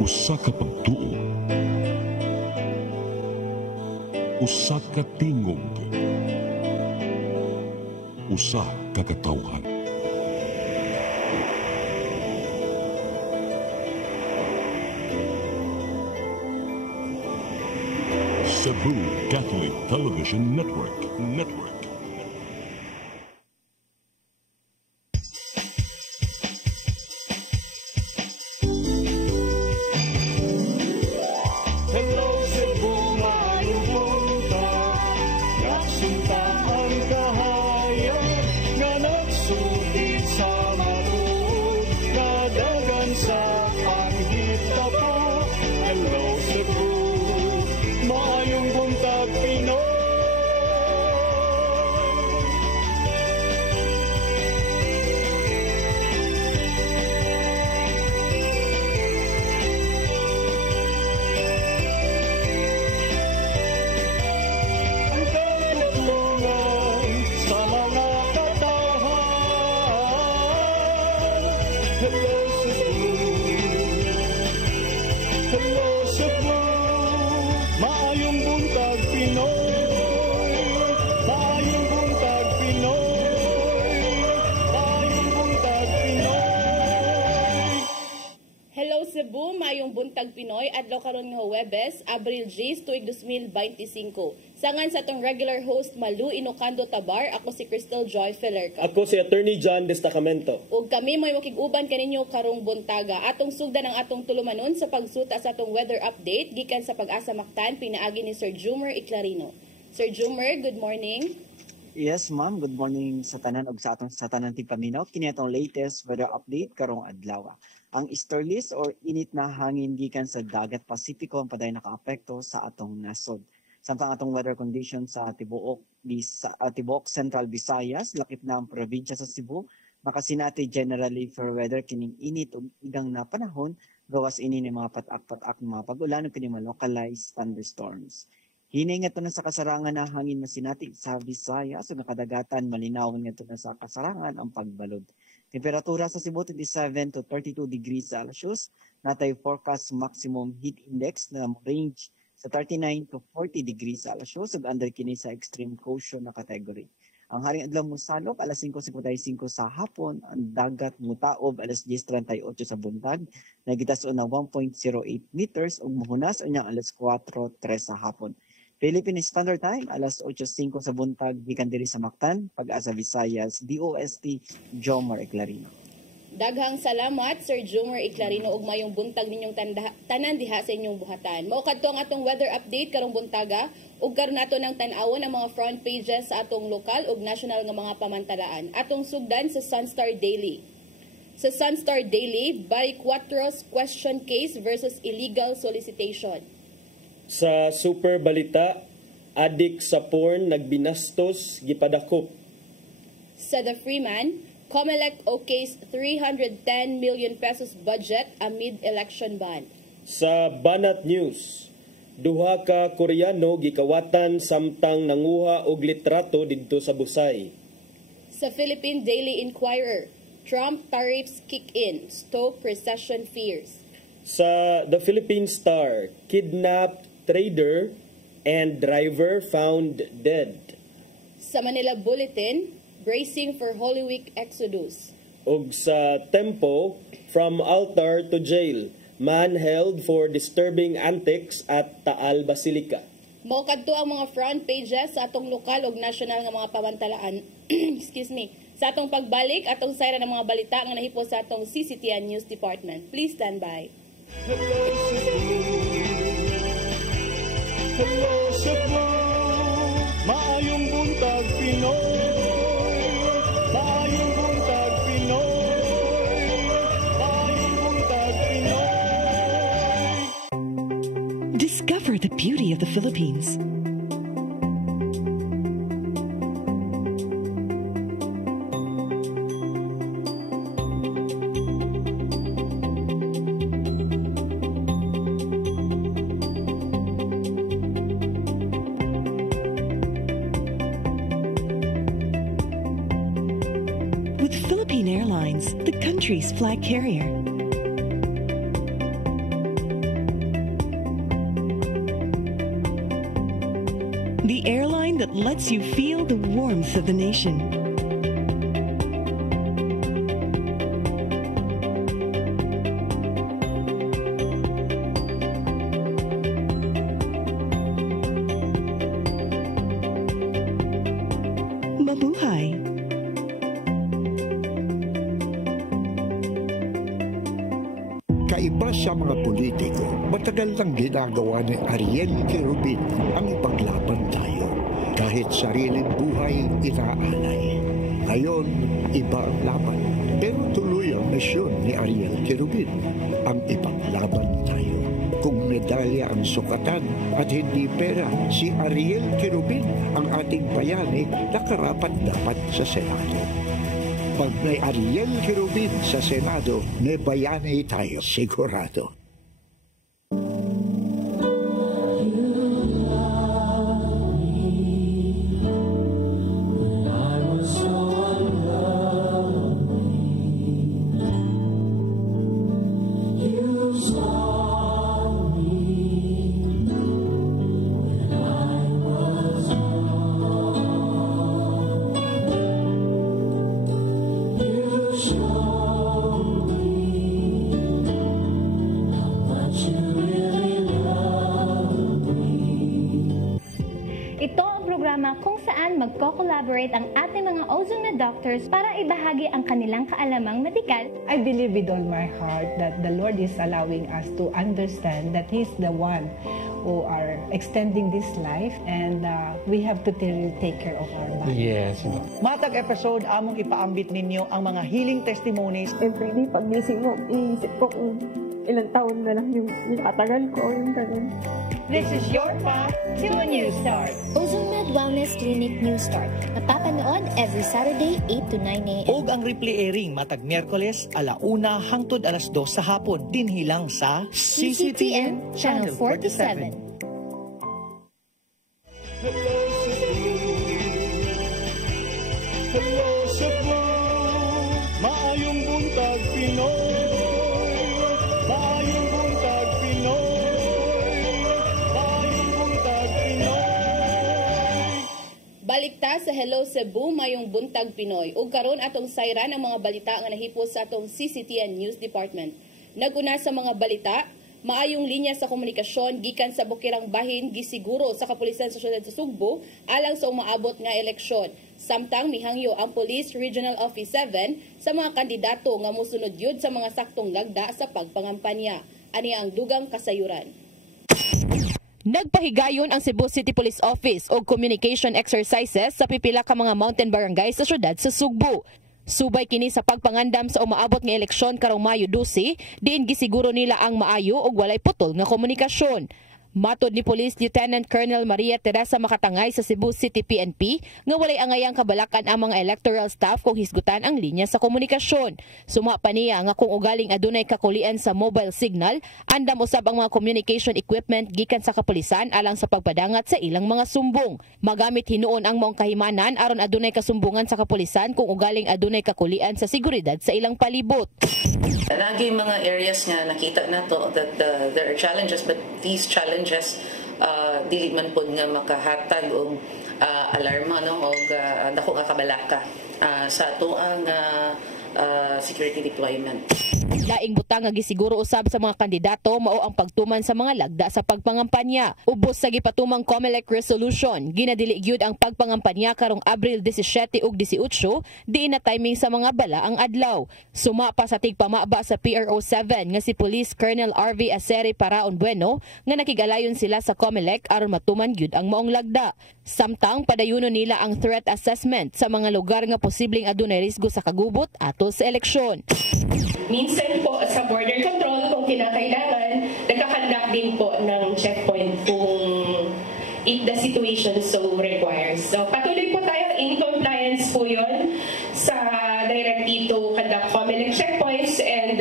Usa ka pagtuo, usa ka tingog, usa ka katawhan. Cebu Catholic Television Network. Cebu, mayong buntag Pinoy, adlaw karon nga Huwebes, Abril G, tuig 2025. Sangan sa atong regular host Malu Inocando Tabar, ako si Crystal Joy Felerca. Ako si Attorney John Destacamento. Ug kami may makig-uban kaninyo karong buntaga. Atong sugdan ang atong tulumanon sa pagsuta sa atong weather update gikan sa Pag-asa Mactan pinaagi ni Sir Jumer Iclarino. Sir Jumer, good morning. Yes, ma'am. Good morning sa tanan ug sa tanan tigpaminaw. Kini atong latest weather update karong adlaw. Ang easterlies or init na hangin gikan sa dagat Pasipiko ang paday nakaapekto sa atong nasod. Samtang atong weather condition sa tibuok Central Visayas, lakip na ang probinsya sa Cebu, makasinati generally for weather kining init ug igang na panahon gawas ini ni mga patak-patak ng mga pag-ulan ug kini mga localized thunderstorms. Hini nga na sa kasarangan na hangin na sinati sa Visayas ug nakadagatan malinaw nga na sa kasarangan ang pagbalod. Temperatura sa Cebu 27 to 32 degrees Celsius. Natay forecast maximum heat index na range sa 39 to 40 degrees Celsius ug under kini sa extreme caution na category. Ang haring adlaw mosalok alas 5:55 sa hapon, ang dagat mutaob alas 10:38 sa buntag, nagitason na 1.08 meters ug mohunas unyang alas 4:03 sa hapon. Philippine Standard Time, alas 8:05 sa buntag, gikan diri sa Mactan, Pag-asa Visayas, DOST, Jomar Iclarino. Daghang salamat, Sir Jomar Iclarino, ug mayong buntag ninyong tanan diha sa inyong buhatan. Mao kadto ang atong weather update karong buntaga, ug karon nato nang tan-awon ang mga front pages sa atong lokal ug national nga mga pamantalaan. Atong sugdan sa Sunstar Daily. Sa Sunstar Daily, Baricuatros question case versus illegal solicitation. Sa Super Balita, adik sa porn nagbinastos gipadakop. Sa The Freeman, COMELEC okays 310 million pesos budget amid election ban. Sa Banat News, duha ka Koreano gikawatan samtang nanguha og litrato didto sa Busay. Sa Philippine Daily Inquirer, Trump tariffs kick in, stoke recession fears. Sa The Philippine Star, kidnapped trader and driver found dead. Sa Manila Bulletin, bracing for Holy Week exodus. Ug sa Tempo, from altar to jail, man held for disturbing antics at Taal Basilica. Mao kadto ang mga front pages sa atong lokal ug national nga mga pamantalaan. Excuse me. Sa atong pagbalik, atong sayra ng mga balita nga nahipo sa atong CCTN News Department. Please stand by. Hello Cebu, maayong buntag Pinoy, maayong buntag Pinoy, maayong buntag Pinoy. Discover the beauty of the Philippines. With Philippine Airlines, the country's flag carrier. that lets you feel the warmth of the nation. Mabuhay! Kaiba sa mga politiko, matagal nang ginagawa ni Ariel Querubin ang ipaglaban tayo. Kahit sariling buhay inaalay. Ngayon, iba ang laban. Pero tuloy ang misyon ni Ariel Querubin, ang ipaglaban tayo. Kung medalya ang sukatan at hindi pera, si Ariel Querubin ang ating bayani na karapat-dapat sa Senado. Pag may Ariel Querubin sa Senado, may bayani tayo sigurado. Ito ang programa kung saan magko-collaborate ang ating mga ozone na doctors para ibahagi ang kanilang kaalamang medikal. I believe with all my heart that the Lord is allowing us to understand that He's the one who are extending this life and we have to take care of our body. Yes. Matag episode, among ipaambit ninyo ang mga healing testimonies. Everyday, pag gising mo, iisip ko kung ilang taon na lang yung nakatagal ko, yung ganun. This is your path to a new start. OzoneMed Wellness Clinic New Start. Napapanood every Saturday, 8 to 9 a.m. Og ang replay airing matag Miyerkules, 1:00 hangtod 2:00 sa hapon, dinhilang sa CCTN Channel 47. Hello Cebu, hello Cebu, maayong buntag Pinoy, maayong buntag Pinoy, maayong buntag Pinoy. Balikta sa Hello Cebu, mayong buntag Pinoy. Ug karon atong sayran ang mga balita nga nahipos sa atong CCTN News Department. Naguna sa mga balita, maayong linya sa komunikasyon gikan sa bukirang bahin gisiguro sa kapulisan sa siyudad sa Sugbo alang sa umaabot nga eleksyon. Samtang mihangyo ang Police Regional Office 7 sa mga kandidato nga mosunod yud sa mga saktong lagda sa pagpangampanya. Ani ang dugang kasayuran. Nagpahigayon ang Cebu City Police Office og communication exercises sa pipila ka mga mountain barangay sa siyudad sa Sugbo. Subay kini sa pagpangandam sa umaabot nga eleksyon karong Mayo 12, diin gisiguro nila ang maayo ug walay putol nga komunikasyon. Matod ni Police Lieutenant Colonel Maria Teresa Makatangay sa Cebu City PNP nga walay angayang kabalakan ang mga electoral staff kung hisgutan ang linya sa komunikasyon. Suma pa niya nga kung ugaling adunay kakulian sa mobile signal, andam usab ang mga communication equipment gikan sa kapulisan alang sa pagpadangat sa ilang mga sumbong. Magamit hinuon ang maong kahimanan aron adunay kasumbungan sa kapulisan kung ugaling adunay kakulian sa seguridad sa ilang palibot. Naging mga areas nga nakita nato that there are challenges, but these challenges dili man pod nga makahatag og alarma no og dako nga kabalaka sa atuang security deployment. Laing butang nga gisiguro usab sa mga kandidato mao ang pagtuman sa mga lagda sa pagpangampanya. Ubos sa gipatumang COMELEC resolution, ginadili gyud ang pagpangampanya karong Abril 17 ug 18, diin na timing sa mga bala ang adlaw. Suma pa sa tigpamaba sa PRO7 nga si Police Colonel RV Aceri Paraon Bueno nga nakigalayon sila sa COMELEC aron matuman gyud ang maong lagda. Samtang padayunon nila ang threat assessment sa mga lugar nga posibleng adunay risgo sa kagubot atol sa eleksyon. Minsan po sa border control kung kinakailangan, nagkakandak din po ng checkpoint kung if the situation so requires. So patuloy po tayo in compliance po yun sa directive to conduct COMELEC checkpoints and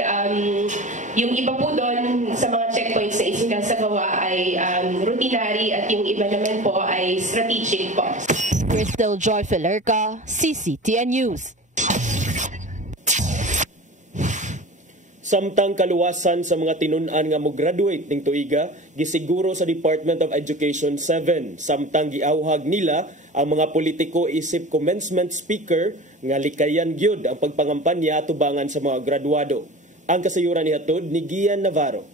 yung iba po doon sa mga checkpoints na isinasagawa ay routinary at yung iba naman po ay strategic po. Crystal Joy Filerca, CCTN News. Samtang kaluwasan sa mga tinun-an nga mo-graduate ning tuiga, gisiguro sa Department of Education 7. Samtang giawhag nila ang mga politiko isip commencement speaker nga likayan gyud ang pagpangampanya tubangan sa mga graduado. Ang kasayuran ni hatod ni Gian Navarro.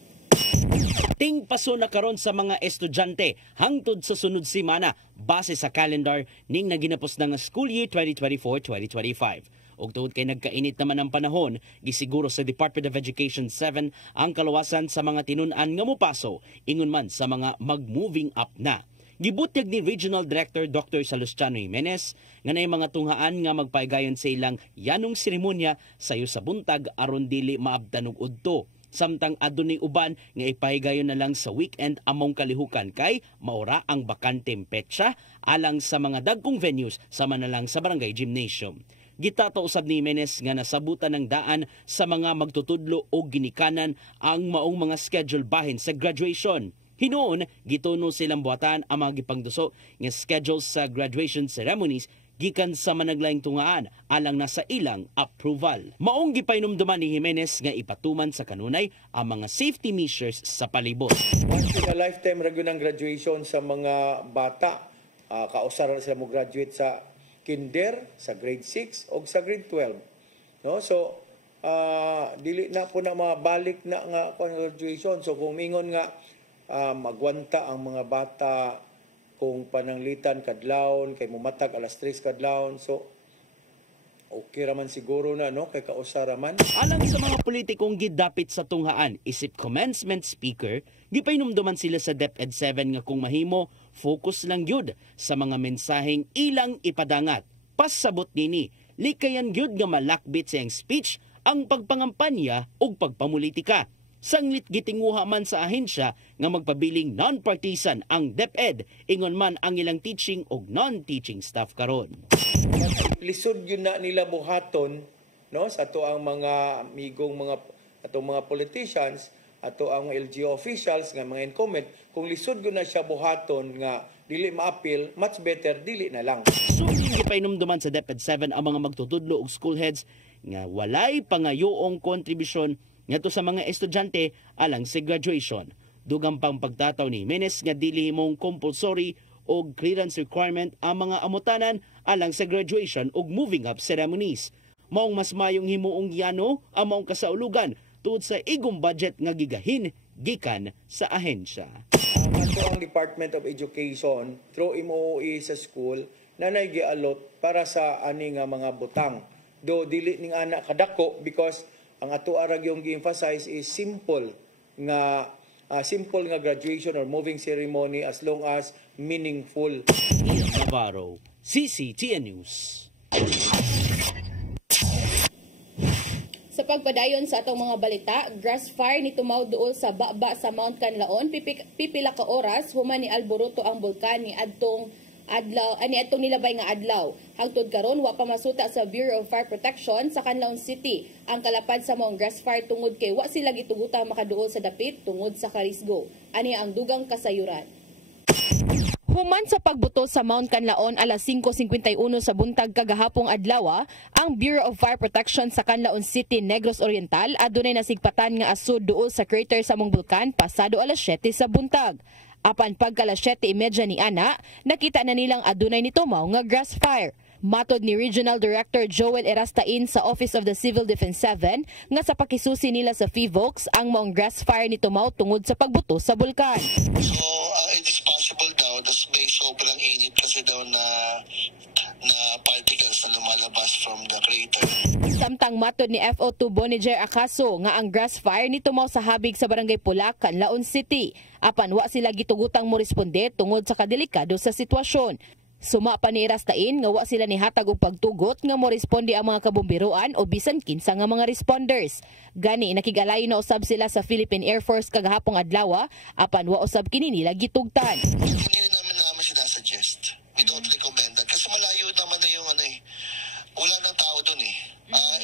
Ting paso na karon sa mga estudyante hangtod sa sunod semana base sa calendar ning naginapos na nga school year 2024-2025. Og tuod kay nagkainit naman ang panahon, gisiguro sa Department of Education 7 ang kaluwasan sa mga tinun-an nga mopaso ingon man sa mga mag-moving up na. Gibutyag ni Regional Director Dr. Salustiano Jimenez nga nay mga tunghaan nga magpaigayon sa ilang yanong seremonya sayo sa buntag aron dili maabtan og udto. Samtang adunay uban nga ipahigayon na lang sa weekend among kalihukan kay maura ang bakanteng petsa alang sa mga dagkong venues sama na lang sa barangay gymnasium. Gitato usab ni Jimenez nga nasabutan ng daan sa mga magtutudlo o ginikanan ang maong mga schedule bahin sa graduation. Hinoon, gituno silang buhatan ang mga gipangduso nga schedule sa graduation ceremonies gikan sa managlaing tungaan alang nasa ilang approval. Maong gipainomduman ni Jimenez nga ipatuman sa kanunay ang mga safety measures sa palibot. Once in a lifetime ragyo ng graduation sa mga bata, kausar sila mo graduate sa kinder, sa grade 6 o sa grade 12. No? So, dili na po na mabalik na nga graduation. So, kung mingon nga magwanta ang mga bata kung pananglitan kadlawon, kay mumatag alas 3 kadlawon. So, okay raman siguro na, no? Kay kausar raman. Alang sa mga politikong gidapit sa tunghaan, isip commencement speaker, gipainomduman sila sa DepEd 7 nga kung mahimo, focus lang gyud sa mga mensaheng ilang ipadangat. Pasabot nini, likayan gyud nga malakbit sa iyang speech ang pagpangampanya ug pagpamulitika. Sanglit gitinguha man sa ahensya nga magpabiling non-partisan ang DepEd, ingon man ang ilang teaching ug non-teaching staff karon. Lisod yun na nila buhaton, no, sa ato ang mga amigong mga politicians, ato ang LGU officials nga mga incumbent, kung lisod yun na siya buhaton nga dili maapil, much better dili na lang. Suming gipainomduman sa DepEd 7 ang mga magtutudlo ug school heads nga walay pangayoong kontribusyon ngadto sa mga estudyante alang sa graduation. Dugang pang pagtataw ni Jimenez nga dili himong compulsory o clearance requirement ang mga amutanan alang sa graduation ug moving up ceremonies. Maong mas mayong himuong yano ang maong kasaulugan tungod sa igong budget nga gigahin gikan sa ahensya. Ato ang Department of Education through MOE sa school na nag-gialot para sa ani nga mga butang. Do dili ning anak kadako because ang ato arag yung gi-emphasize is simple nga graduation or moving ceremony as long as meaningful. Ian Navarro, CCTN News. Sa pagpadayon sa atong mga balita, grass fire ni tumaw duol sa baba sa Mount Canlaon, pipila ka oras human ni alboroto ang bulkan ni adtong nilabay nga adlaw. Hangtod karon wa pa masuta sa Bureau of Fire Protection sa Canlaon City ang kalapad sa maong grass fire tungod kay wa sila gituguta makaduol sa dapit tungod sa karisgo. Ani ang dugang kasayuran. Human sa pagbuto sa Mount Canlaon alas 5:51 sa buntag kagahapong adlaw, ang Bureau of Fire Protection sa Canlaon City, Negros Oriental adunay nasigpatan nga asud duol sa crater sa mong bulkan pasado alas 7 sa buntag. Apan pagkalas 7:30 ni ana, nakita na nilang adunay nitumaw nga grass fire. Matod ni Regional Director Joel Erastain sa Office of the Civil Defense 7 nga sa pakisusi nila sa FIVOX ang maong grass fire nitumaw tungod sa pagbuto sa bulkan. So, it is possible daw that may sobrang init kasi daw na particles na lumalabas from the crater. Samtang matod ni FO2 Boniger Acaso nga ang grass fire nitumaw sa habig sa Barangay Pulak, Canlaon City. Apan wa sila gitugutang mo responde tungod sa kadelikado sa sitwasyon. Suma pa ni Erastain nga wa sila nihatag og pagtugot nga mo responde ang mga kabomberoan o bisan kinsa nga mga responders. Gani nakigalayo na usab sila sa Philippine Air Force kagahapong adlaw, apan wa usab kini nila gitugtan. Hindi naman sinasuggest. We don't recommend that kasi malayo naman na yung wala nang tao doon eh.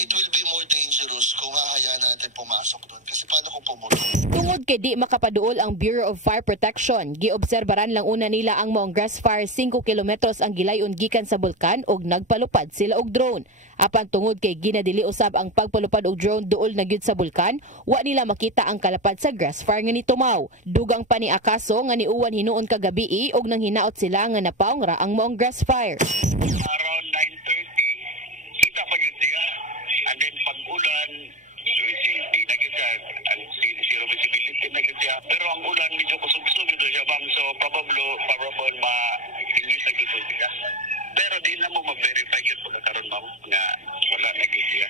It will be more dangerous kung hahayaan natin pumasok doon kasi paano kung pumutok? Tungod kay di makapaduol ang Bureau of Fire Protection, giobserbaran lang una nila ang maong grass fire 5 kilometros ang gilayon gikan sa bulkan ug nagpalupad sila og drone. Apan tungod kay ginadili usab ang pagpalupad og drone duol na gyud sa bulkan, wa nila makita ang kalapad sa grass fire nga nitumaw. Dugang pa ni Akaso nga niuwan hinuon kagabi og nang hinaot sila nga napaong ra ang maong grass fire. Around 9:30, kita pa yun siya. And then pag-ulan, zero visibility na siya. Pero ang ulan medyo kusog-kusog ito siya, ma'am. So probable ma-inis na ito siya. Pero di na mo ma-verify yun pagkakaroon, ma'am, nga wala na siya.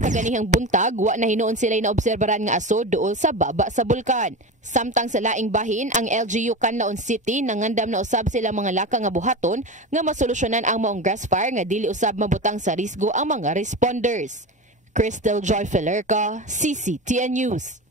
Kaganihang buntag, wa na hinuon sila'y naobserbaran nga aso duol sa baba sa bulkan. Samtang sa laing bahin, ang LGU Canlaon City nangandam na usab sila mga laka nga buhaton nga masolusyonan ang maong grass fire nga dili usab mabutang sa risgo ang mga responders. Crystal Joy Felerca, CCTN News.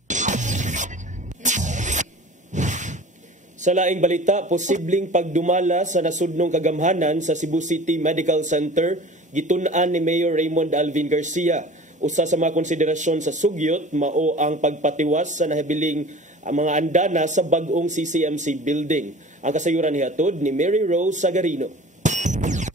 Sa laing balita, posibleng pagdumala sa nasudnong kagamhanan sa Cebu City Medical Center gitun-an ni Mayor Raymond Alvin Garcia. Usa sa mga konsiderasyon sa sugyot mao ang pagpatiwas sa nahabiling mga andana sa bag-ong CCMC building. Ang kasayuran nihatod ni Mary Rose Sagarino.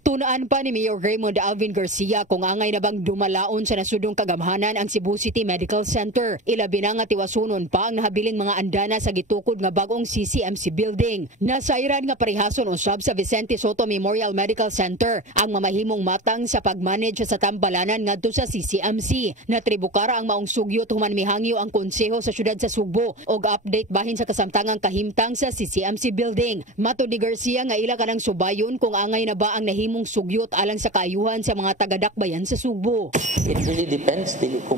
Tunaan pa ni Mayor Raymond Alvin Garcia kung angay na bang dumalaon sa nasudong kagamhanan ang Cebu City Medical Center. Ilabi na nga tiwasunon pa ang nahabiling mga andana sa gitukod nga bagong CCMC building. Nasairan nga parehason usab sa Vicente Soto Memorial Medical Center ang mamahimong matang sa pagmanage sa tambalanan ngadto sa CCMC. Natribukara ang maong sugyot human mihangyo ang konseho sa syudad sa Sugbo og update bahin sa kasamtangang kahimtang sa CCMC building. Matod ni Garcia nga ila kanang subayon kung angay na ba ang nahimong sugyot alang sa kaayuhan sa mga taga-dakbayan sa Sugbo. It really depends. Dili ko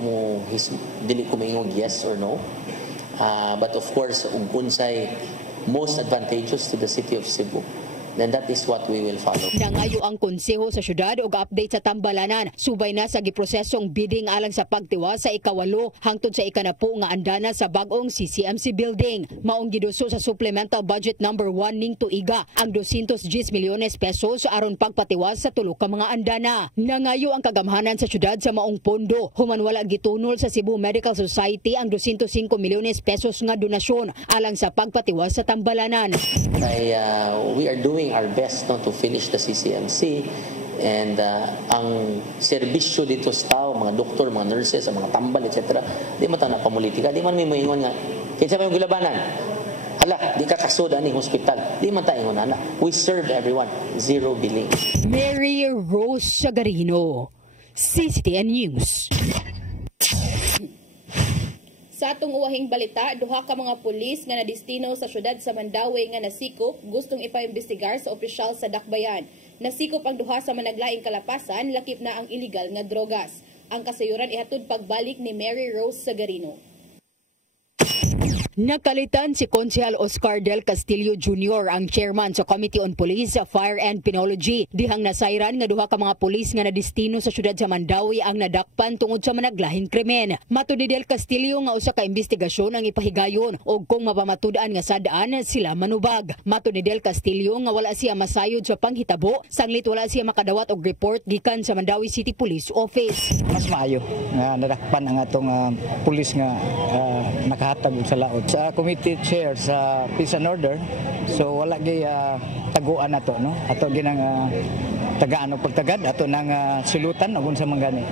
maingog yes or no. But of course, unsay most advantageous to the city of Cebu, then that is what we will follow. Nangayo ang konseho sa syudad og update sa tambalanan. Subay na sa giprosesong bidding alang sa pagtiwas sa ikawalo hangtod sa ikanapo nga andana sa bagong CCMC building. Maong giduso sa supplemental budget number 1 ning tuiga ang 210 milyones pesos aron pagpatiwas sa tulo ka mga andana. Nangayo ang kagamhanan sa syudad sa maong pondo. Human wala gitunol sa Cebu Medical Society ang 205 milyones pesos nga donasyon alang sa pagpatiwas sa tambalanan. We are doing our best to finish the CCMC, and ang serbisyo dito sa tao, mga doktor, mga nurses, mga tambal, etc. Di man na pamulitika, di man may maingon nga kinsa may gilabanan. Hala, di ka kasod ani hospital. Di man ta ingon ana. We serve everyone, zero billing. Mary Rose Sagarino, CCTN News. Sa atong uwahing balita, duha ka mga pulis nga nadistino sa syudad sa Mandawi nga nasikop gustong ipaimbestigar sa opisyal sa dakbayan. Nasikop ang duha sa managlaing kalapasan, lakip na ang illegal nga drogas. Ang kasayuran ihatod pagbalik ni Mary Rose Sagarino. Nakalitan si Konsehal Oscar Del Castillo Jr. ang chairman sa Committee on Police, Fire and Penology. Dihang nasairan nga duha ka mga pulis nga nadistino sa syudad sa Mandawi ang nadakpan tungod sa managlahing krimen. Matod ni Del Castillo nga usa ka investigasyon ang ipahigayon og kung mapamatud-an nga sadaan sila manubag. Matod ni Del Castillo nga wala siya masayod sa panghitabo, sanglit wala siya makadawat og report gikan sa Mandawi City Police Office. Mas maayo nga nadakpan ang atong pulis nga nakahatag sa laod. Sa committee chair sa Peace and Order, so wala gay taguan nato, no? Ato ginang tagaan o pagtagad ato nang silutan og unsa man gani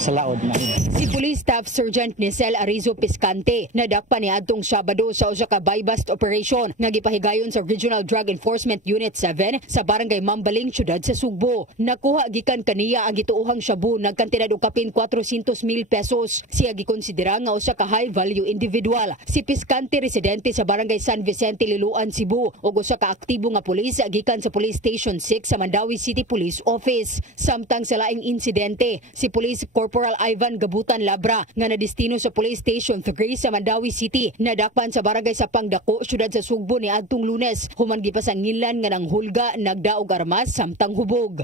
sa laod na. Si Police Staff Sergeant Nicel Arizo Piscante nadakpan niadtong Sabado sa usa ka buy-bust operation nga gipahigayon sa Regional Drug Enforcement Unit 7 sa Barangay Mambaling, syudad sa Sugbo. Nakuha gikan kaniya ang gituohang shabu nagkantidad og kapin 400,000 pesos. Siya gikonsidera nga usa ka high value individual. Si Piscante residente sa Barangay San Vicente, Liloan, Cebu ug usa ka aktibo nga pulis gikan sa Police Station 6 sa Mandawi City Police Office. Samtang sa laing insidente, si Police Corporal Ivan Gabutan Labra nga nadistino sa Police Station 3 sa Mandawi City nadakpan sa barangay sa Pangdako, syudad sa Sugbo niadtong Lunes. Human gipasangilan nga nang hulga, nagdaog armas samtang hubog.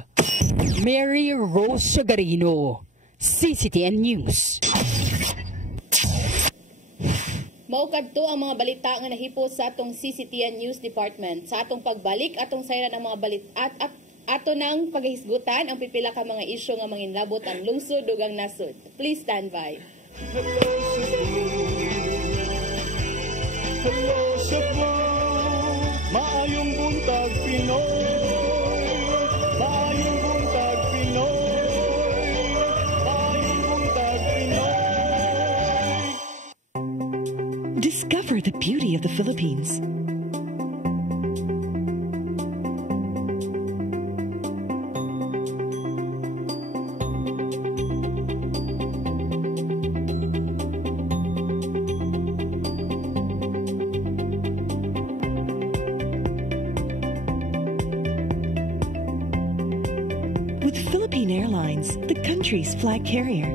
Mary Rose Sagarino, CCTN News. Maukadto ang mga balita nga nahipos sa atong CCTN News Department. Sa atong pagbalik, atong sayran ang mga balita at ato nang paghisgutan ang pipila ka mga isyu nga manginlabot ang lungsod ug ang nasod. Please stand by. Cebu, maayong buntag Pinoy, maayong buntag Pinoy, maayong buntag Pinoy. Discover the beauty of the Philippines. With Philippine Airlines, the country's flag carrier.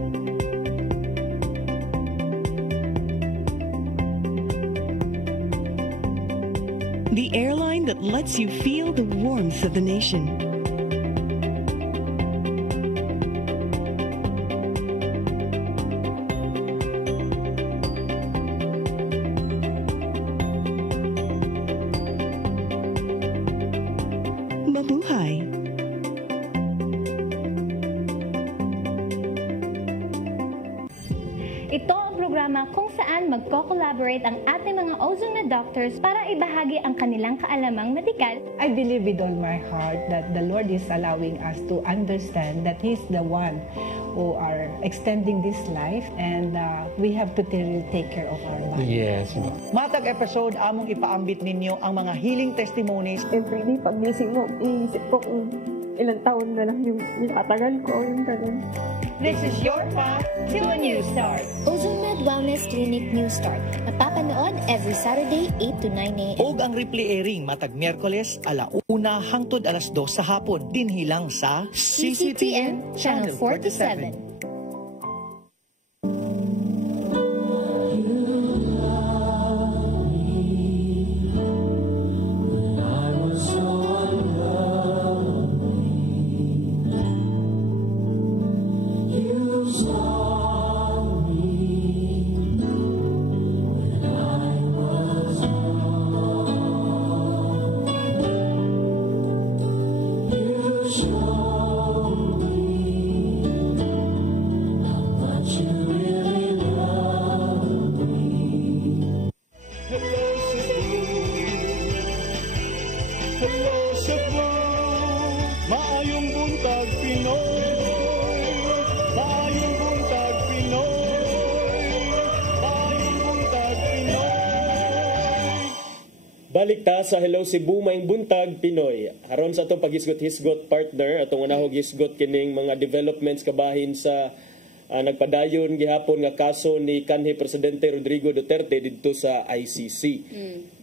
The airline that lets you feel the warmth of the nation. Mabuhay! Ito ang programa kung saan magko-collaborate ang ating mga ozone na doctors para ibahagi ang kanilang kaalamang medikal. I believe with all my heart that the Lord is allowing us to understand that He's the one who are extending this life, and we have to take care of our body. Yes. Matag episode among ipaambit ninyo ang mga healing testimonies. Everyday, pag-gising mo, iisip ko kung ilang taon na lang yung nakatagal ko, yung ganun. This is your path to a new start. OzoneMed Wellness Clinic New Start. Napapanood every Saturday, 8 to 9 a.m. Og ang replay airing matag Miyerkules, 1:00 hangtod 2:00 sa hapon. Dinhilang sa CCTN Channel 47. Hello Cebu, maayong buntag Pinoy, maayong buntag Pinoy, maayong buntag Pinoy. Balik ta sa Hello Cebu, maayong buntag Pinoy. Aron sa atong paghisgot-hisgot partner, atong unahog hisgot kining mga developments kabahin sa nagpadayon gihapon nga kaso ni kanhi Presidente Rodrigo Duterte didto sa ICC.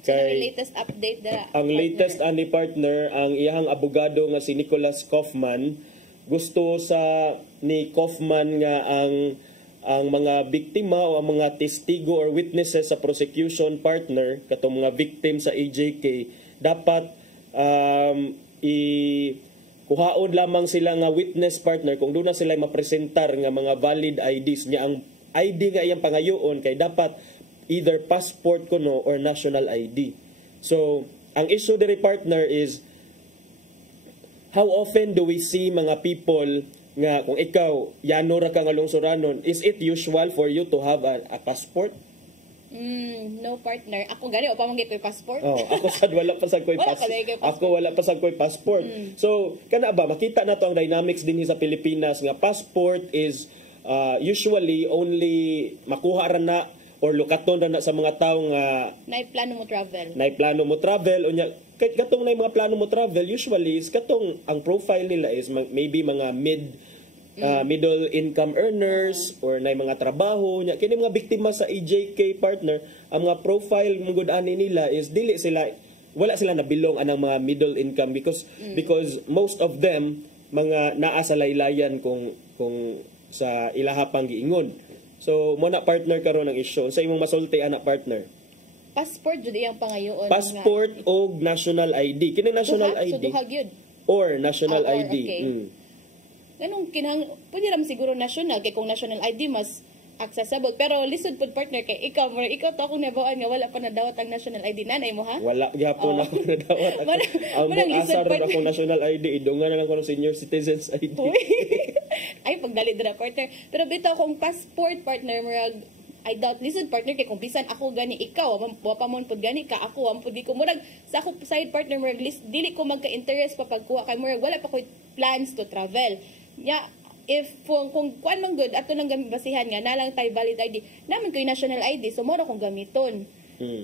Kay latest update da. Ang latest ani partner, ang iyang abogado nga si Nicholas Kaufman, gusto sa ni Kaufman nga ang mga biktima o ang mga testigo or witnesses sa prosecution partner katong mga victim sa AJK dapat kuhaon lamang sila nga witness partner kung doon na sila mapresentar nga mga valid IDs niya. Ang ID nga iyang pangayoon kay dapat either passport kuno or national ID. So, ang issue diri partner is how often do we see mga people nga kung ikaw yano ra ka nga lungsuranon, is it usual for you to have a passport? No partner. Ako gani o pa manggit ko'y passport. Oh, ako sad wala pa sad ko'y passport. Ako wala pa sad ko'y passport. So, kana ba makita na to ang dynamics din sa Pilipinas nga passport is usually only makuha ra na or lukaton ra na sa mga tawo nga plano mo travel. Plano mo travel unya kay katong na mga plano mo travel usually is katong ang profile nila is maybe mga middle income earners or na mga trabaho nya kini mga biktima sa AJK partner, ang mga profile mong ani nila is wala sila nabilong anang mga middle income because most of them mga naa sa laylayan kung sa ilahapang giingon. So mo na partner karon ang issue sa imong masulti ana partner. Passport jud iyang pangayoon. Passport o national ID. Kini national ID. So duhag yun. Or national ID. Okay. Ganun pwede ram siguro national kay kung national ID mas accessible, pero lisod pud partner kay ikaw to akong nabawaan nga wala pa nadawat ang national ID nanay mo ha. Wala gyapon ako nadawat. Ang asar ron akong national ID idungan na lang ko ng senior citizens ID. Ay pagdali dira partner, pero bitaw kung passport partner murag I doubt lisod partner kay kung bisan ako gani ikaw wa pa mon pud gani ka ako wa pud ko murag sa ako side partner murag dili ko magka-interest pa pagkuha kay murag wala pa ko plans to travel. If kung kuan man good ato nang basihan nga nalang tay valid ID naman koy national ID so moro kong gamiton.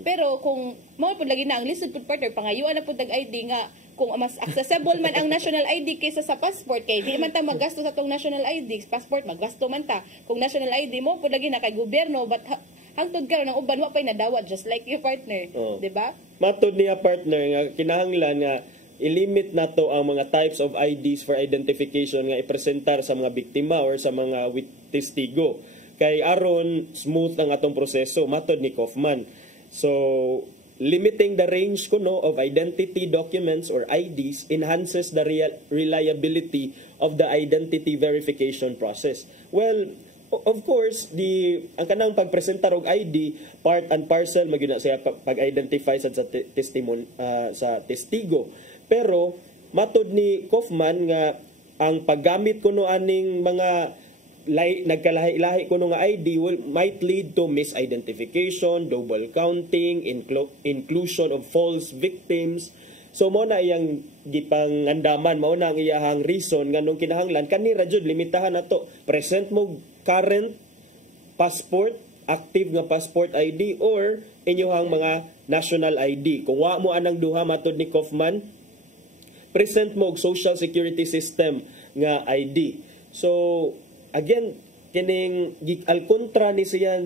Pero kung mao pud lagi na ang lisod pud partner pangayuan na pud tag ID nga kung mas accessible man ang national ID kaysa sa passport kay di man ta magasto sa tong national ID passport magasto man ta kung national ID mo pud lagi na kay gobyerno but hangtod karon ang uban wa pay nadawat just like your partner di ba matod niya partner nga kinahanglan nga i-limit nato ang mga types of IDs for identification nga ipresentar sa mga biktima or sa mga testigo kay aron smooth ang atong proseso matod ni Kaufman so limiting the range of identity documents or IDs enhances the reliability of the identity verification process. Well, of course, ang kanang pagpresentar og ID part and parcel magyud na siya pag-identify sa sa testigo. Pero matod ni Kaufman nga ang paggamit kuno aning mga nagkalahi-lahi kuno nga ID might lead to misidentification, double counting, inclusion of false victims. So mo na iyang gipangandaman, mao na ang iyahang reason nga nung kinahanglan kanira jud limitahan nato. Present mo current passport, active nga passport ID or inyong mga national ID. Kung wa mo anang duha matod ni Kaufman, present mo og social security system nga ID. So again, kining al kontra ni siya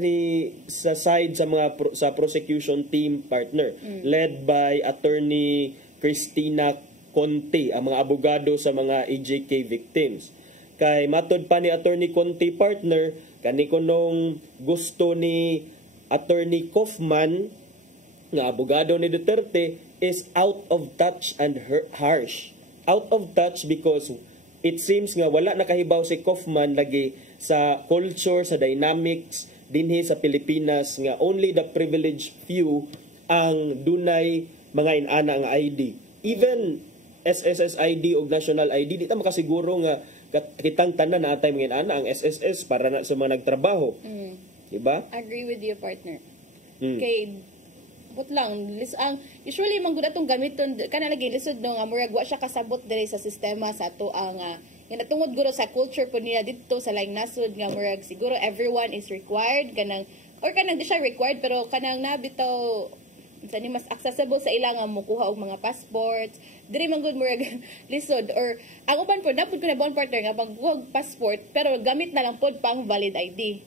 sa side sa mga sa prosecution team partner led by attorney Cristina Conte, ang mga abogado sa mga EJK victims. Kay matod pa ni attorney Conte partner kani kunong gusto ni attorney Kaufman nga abogado ni Duterte is out of touch and harsh. Out of touch because it seems nga wala nakahibaw si Kaufman lagi sa culture, sa dynamics dinhi sa Pilipinas nga only the privileged few ang dunay mga inana nga ID. Even SSS ID o National ID, di ta makasiguro nga kitang tanan na atay mga inana ang SSS para na sa mga nagtrabaho. Diba? Agree with you, partner. Kay but lang usually man gud atong gamiton kana lagi lisod no nga murag wa siya kasabot diri sa sistema sa ato ang nga natungod guro sa culture po nila dito sa laing nasod nga murag siguro everyone is required kanang di siya required pero kanang nabitaw ni mas accessible sa ila nga mokuha og mga passports diri man gud murag lisod or ang uban po napud ko na bon partner nga pagkuha passport pero gamit na lang pod pang valid ID.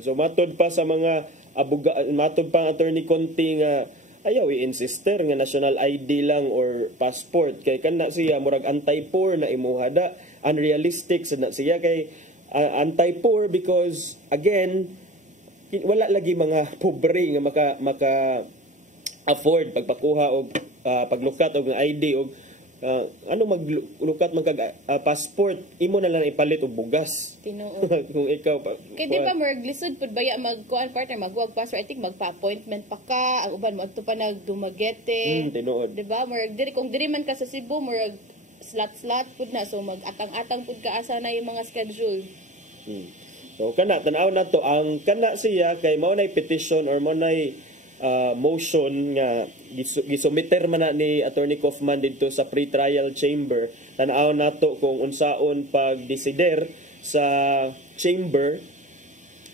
So matod pa sa mga matod pang attorney Conte nga ayaw i-insister nga national ID lang or passport kay kana siya murag anti-poor na imuhada unrealistic na siya kay anti-poor because again wala lagi mga pobre nga maka afford pagpakuha og paglukat og ID og ano maglukat man kag passport imo na lang ipalit og bugas tinuod kung ikaw kay di ba more lisod pud baya magkuan partner magwag passport I think magpa-appointment pa ka ang uban mo adto pa nagdumagete tinuod di ba more diri kung diri man ka sa Cebu more slot pud na so mag-atang-atang pud ka asa na yung mga schedule. So kana tan-aw na to ang kana siya kay mao nay petition or mao nay motion nga gisumiter man na ni attorney Kaufman dito sa pre-trial chamber tan-aw nato kung unsaon pagdesider sa chamber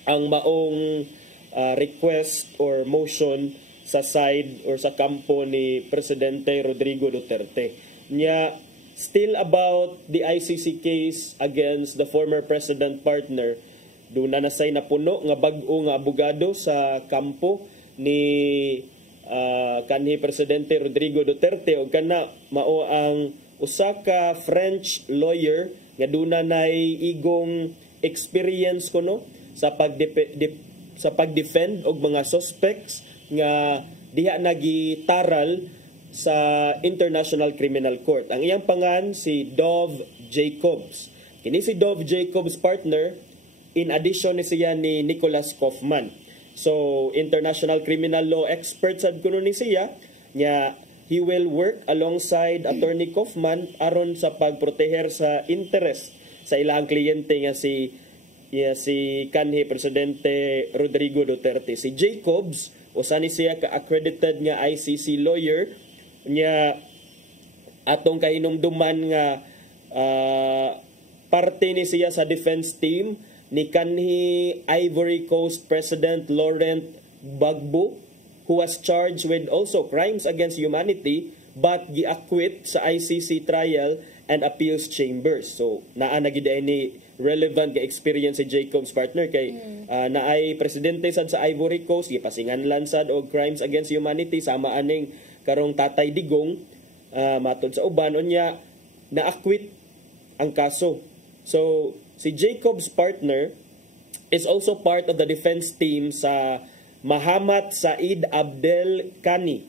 ang maong request or motion sa side or sa kampo ni Presidente Rodrigo Duterte nya still about the ICC case against the former president partner doon na say napuno nga bag-o nga abogado sa kampo ni kanhi Presidente Rodrigo Duterte o kana mao ang usa ka French lawyer nga duna nay igong experience kuno sa pagdefend og mga suspects nga diha nagitaral sa International Criminal Court. Ang iyang pangan si Dov Jacobs. Kini si Dov Jacobs partner in addition ni siya ni Nicholas Kaufman. So, international criminal law expert sad kuno ni siya nya he will work alongside attorney Kaufman aron sa pagproteher sa interest sa ilang kliyente nga si si kanhi Presidente Rodrigo Duterte. Si Jacobs, usa ni siya ka-accredited nga ICC lawyer, nya atong kahinumduman nga parte ni siya sa defense team ni kanhi Ivory Coast President Laurent Gbagbo, who was charged with also crimes against humanity but gi-acquit sa ICC trial and appeals chambers. So naa na gid ni relevant ka experience si Jacobs partner kay naay presidente sad sa Ivory Coast, gipasinganlan sad og crimes against humanity sama aning karong Tatay Digong, matod sa uban unya na-acquit ang kaso. So si Jacobs partner is also part of the defense team sa Mahamat Said Abdel Kani.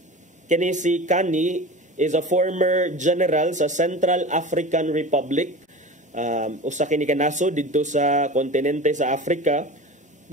Kini si Kani is a former general sa Central African Republic. Usa kini kanaso didto sa kontinente sa Africa.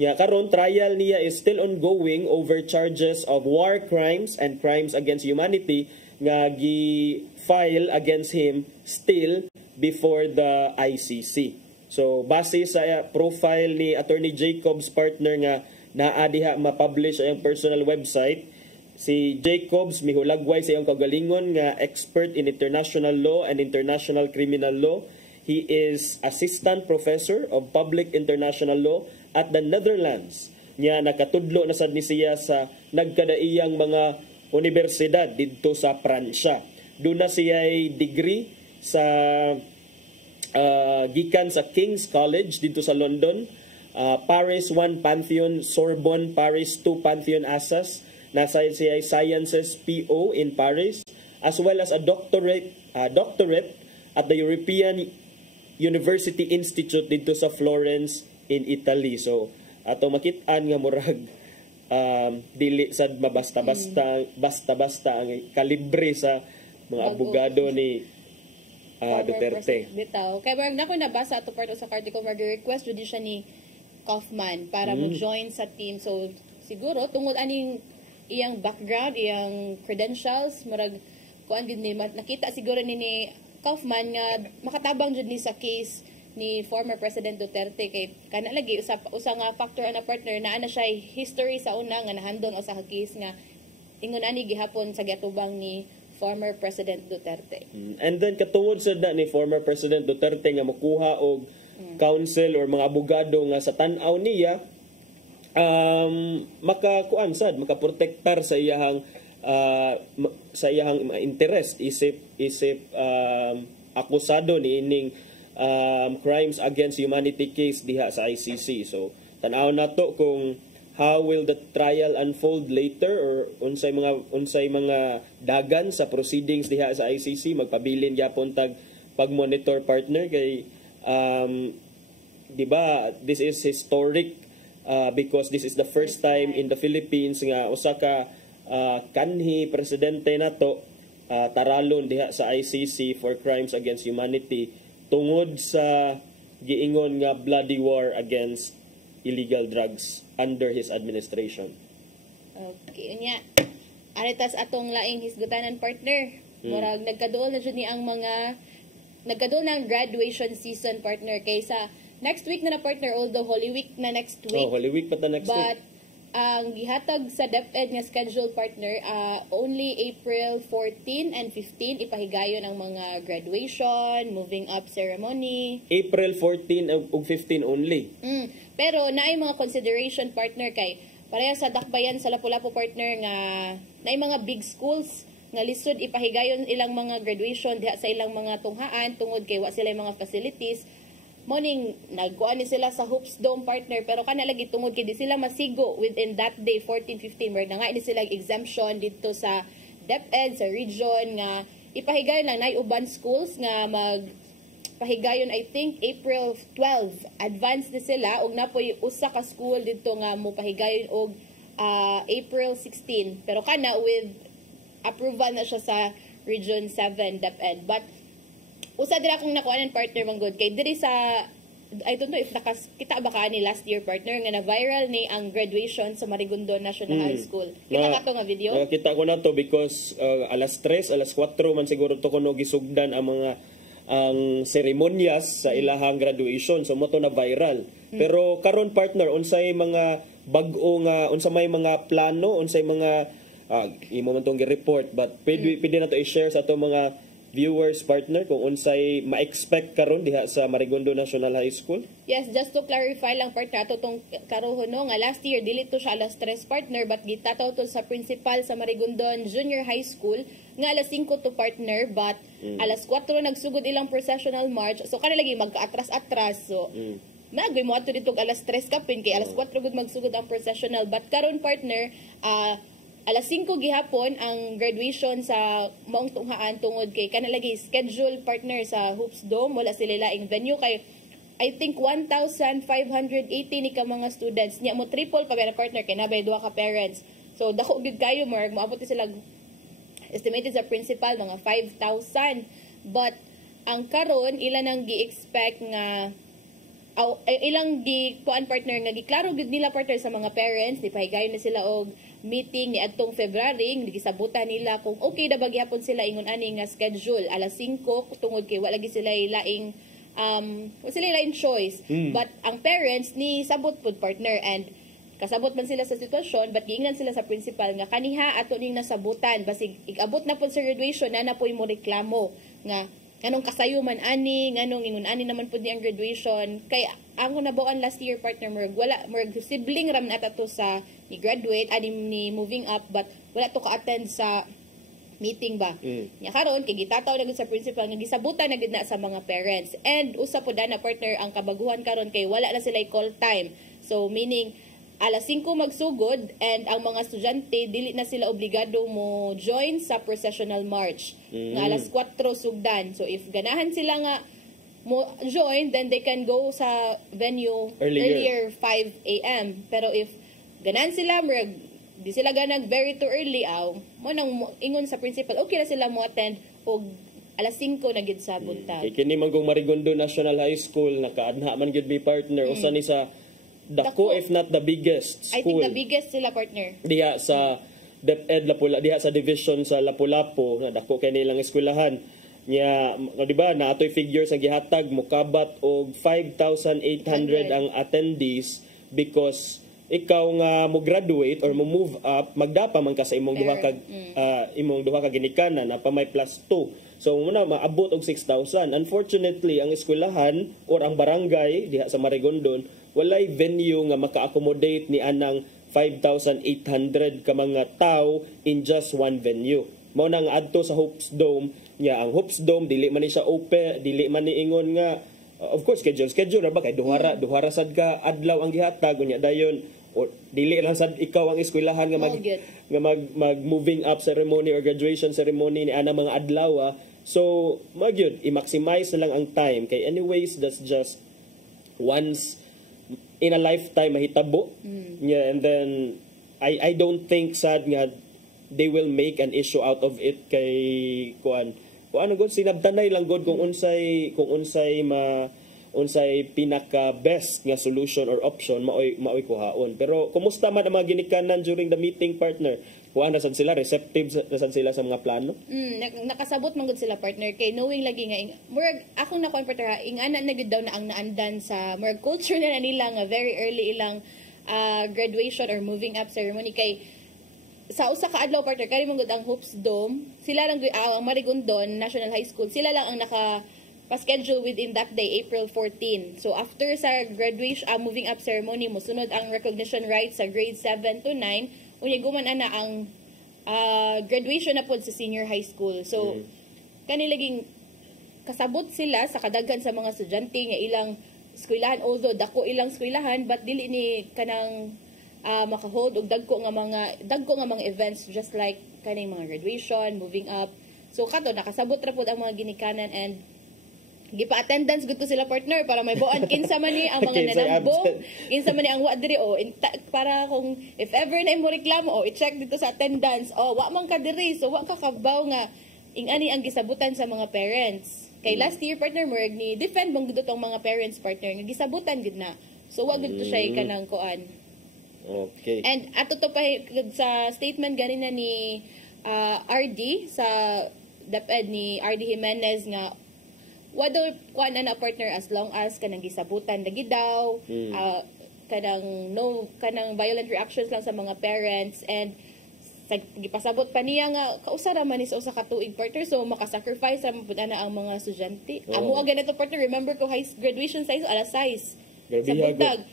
Karon trial niya is still ongoing over charges of war crimes and crimes against humanity nga gi-file against him still before the ICC. So base sa profile ni Attorney Jacobs partner nga naa diha ma-publish ang personal website, si Jacobs mihulagway sa iyang kagalingon nga expert in international law and international criminal law. He is assistant professor of public international law at the Netherlands. Nya nakatudlo na sad ni siya sa nagkadaiyang mga universidad didto sa Pransya. Doon na siya ay degree sa gikan sa King's College dito sa London, Paris 1 Pantheon, Sorbonne, Paris 2 Pantheon Assas, nasa siya Sciences PO in Paris, as well as a doctorate at the European University Institute dito sa Florence in Italy. So ato makit-an nga murag dili sad basta ang kalibre sa mga abogado ni Duterte. Bitaw. Kaya parang nako nabasa ato part sa article mag-request jud siya ni Kaufman para mo join sa team. So siguro tungod aning iyang background, iyang credentials, murag kuan gid ni nakita siguro ni Kaufman nga makatabang jud ni sa case ni former President Duterte kay kana lagi usa nga factor ana partner na ana siya history sa una nga nahandon usa ka case nga ingon ani gihapon sa giatubang ni former President Duterte. And then katungod sad na ni former President Duterte nga makuha og counsel or mga abogado nga sa tan-aw niya makakuan sad makaprotektar sa iyang interest isip akusado ni ining crimes against humanity case diha sa ICC. So tan-aw nato kung how will the trial unfold later or unsay mga dagan sa proceedings diha sa ICC. Magpabilin gyapon tag pag-monitor partner kay di ba this is historic because this is the first time in the Philippines nga usa ka kanhi presidente nato taralon diha sa ICC for crimes against humanity tungod sa giingon nga bloody war against illegal drugs under his administration. Okay, unya. Aritas atong laing hisgutanan partner. Murag nagkaduol na jud ni ang mga nagkaduol ng graduation season partner kaysa next week na partner, although Holy Week na next week. Holy Week pa ta next week. But ang gihatag sa DepEd nga schedule partner, only April 14 and 15 ipahigayon ang mga graduation, moving up ceremony. April 14 ug 15 only. Pero naay mga consideration partner kay pareha sa dakbayan sa Lapu-Lapu partner nga naay mga big schools nga lisod ipahigayon ilang mga graduation diha sa ilang mga tunghaan tungod kay wa sila mga facilities. Morning, nagkuan ni sila sa Hoops Dome partner pero kana lagi tungod kay di sila masigo within that day 14-15 mer na nga ni sila exemption dito sa DepEd sa region nga ipahigayon lang nay uban schools nga pahigayon I think April 12 advance ni sila ug napoy usa ka school dito nga mo pahigayon og April 16 pero kana with approval na siya sa Region 7 DepEd. But usa dira kong nakuanan partner manggod kay diri sa I don't know if nakita ba ka ni last year partner nga na-viral ni ang graduation sa Marigondon National High School. Kita ka to nga video? Kita ko na to because alas 3, alas 4 man siguro to kuno gisugdan ang mga ang seremonyas sa ilahang graduation. So mo to na viral. Pero karon partner, unsay mga bag-o nga, unsa may mga plano, unsay mga imo man tong gi-report, but pwede na to i-share sa ato mga viewers partner kung unsay ma-expect karon diha sa Marigondo National High School? Yes, just to clarify lang partner, ato tong karohon no, nga last year dili to siya alas 3 partner, but gitataw to sa principal sa Marigondon Junior High School nga alas 5 to partner, but alas 4 nagsugod ilang processional march, so kanilagi magka-atras-atras, so nagay mo ato dito alas 3 kapin kay alas 4 gud magsugod ang processional, but karon partner alas 5 gihapon ang graduation sa maong tunghaan tungod kay kanalagi schedule partner sa Hoops Dome, wala sila laing venue kay I think 1,580 ni ka mga students niya mo triple pa partner kay nabay duha ka parents, so dako gid kayo maabot sila estimated sa principal mga 5,000, but ang karon ilan ang gi-expect nga ilang kuan partner nga giklaro gud nila partner sa mga parents, di pahigayon na sila og meeting ni adtong February, gisabutan nila kung okay na bagyapon sila ingon ani nga schedule alas 5 tungod kay wala gi sila laing choice. But ang parents ni sabot pud partner, and kasabot man sila sa sitwasyon, but giingnan sila sa principal nga kaniha ato ning nasabutan basig igabot na pud sa graduation na poy mo reklamo nga nganong kasayo man ani, nganong ingon ani naman pud ni ang graduation, kay ang nabuan last year partner wala sibling ram na to sa ni graduate ani ni moving up, but wala to ka-attend sa meeting ba. Nya karon kay gitataw na gud sa principal nga gisabutan na gid na sa mga parents, and usa pud na partner ang kabaguhan karon kay wala na sila call time, so meaning alas 5 magsugod, and ang mga estudyante dili na sila obligado mo join sa processional march nga alas 4 sugdan. So if ganahan sila nga mo join, then they can go sa venue earlier 5 a.m. Pero if ganahan sila di sila ganag very too early mo nang ingon sa principal okay na sila mo attend og alas 5 na gid sa buntag. Kini man kung Marigondo National High School nakaadna man gid mi partner usa ni sa dako if not the biggest school. I think the biggest sila partner. Diha sa DepEd diha sa division sa Lapu-Lapu, na dako kay nilang eskwelahan. Nya di ba na atoy figures ang gihatag mokabat og 5,800 ang attendees, because ikaw nga mo graduate or mo move up magdapa man ka sa imong duha ka ginikanan na pa may plus 2. So muna maabot og 6,000. Unfortunately ang eskwelahan or ang barangay diha sa Marigondon walay venue nga maka-accommodate ni anang 5,800 ka mga tao in just one venue. Mao nang adto sa Hoops Dome nya, ang Hoops Dome dili man ni siya open, dili man ni ingon nga of course schedule ba kay duhara sad ka adlaw ang gihatag nya dayon, o dili lang sad ikaw ang eskwelahan nga mag moving up ceremony or graduation ceremony ni ana mga adlaw. So magyud i-maximize na lang ang time kay anyways that's just once in a lifetime mahitabo. Yeah, and then I don't think sad nga they will make an issue out of it kay kuan gud sinabtanay lang gud kung unsay pinaka best nga solution or option maoy kuhaon. Pero kumusta man ang mga ginikanan during the meeting partner? Kuan na sad sila, receptive na sad sila sa mga plano? Nakasabot man gud sila partner kay knowing lagi nga murag akong nakuan partner ingana na gud daw na ang naandan sa murag culture na nila nga very early ilang graduation or moving up ceremony kay sa usa ka adlaw partner kay mong gud ang Hoops Dome sila lang ang Marigondon National High School sila lang ang pa-schedule within that day, April 14. So, after sa graduation, moving up ceremony, musunod ang recognition rites sa grade 7 to 9, unya guman na ang graduation na po sa senior high school. So, kanilaging kasabot sila sa kadaghan sa mga estudyante nga ilang eskwelahan, although dako ilang eskwelahan, but dili ni kanang makahold og dagko nga mga events just like kaning mga graduation, moving up. So, kato nakasabot ra pud ang mga ginikanan, and gipa-attendance gud ko sila partner para may buan kinsa man ni ang mga nanambong, kinsa man ni ang wa diri para kung if ever na imo reklamo i-check dito sa attendance wa man ka diri, so wa ka kabaw nga ingani ang gisabutan sa mga parents. Kay last year partner mo ni defend bang gud tong mga parents partner nga gisabutan gud na, so wa gud to siya kanang kuan. Okay. And ato to pa sa statement ganina ni RD sa DepEd ni RD Jimenez nga whether kuan na partner as long as kanang gisabutan lagi daw, kanang violent reactions lang sa mga parents, and gipasabot pa niya nga kausara man ni sa usa ka tuig partner, so makasacrifice ra man pud ana ang mga estudyante. Amo aga na to partner, remember ko graduation size alas 6 sa buntag.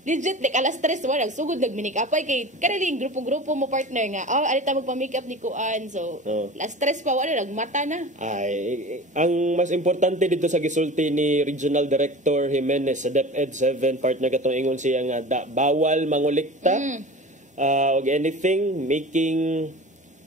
Legit, like alas 3 wala, sugod nag-make-upay kay kanaling grupo-grupo mo partner nga, alita magpa-makeup ni Kuan, so alas 3 pa wala, nagmata na. Ay, ang mas importante dito sa gisulti ni Regional Director Jimenez sa DepEd 7, partner katong ingon siya nga bawal mangulikta og anything, making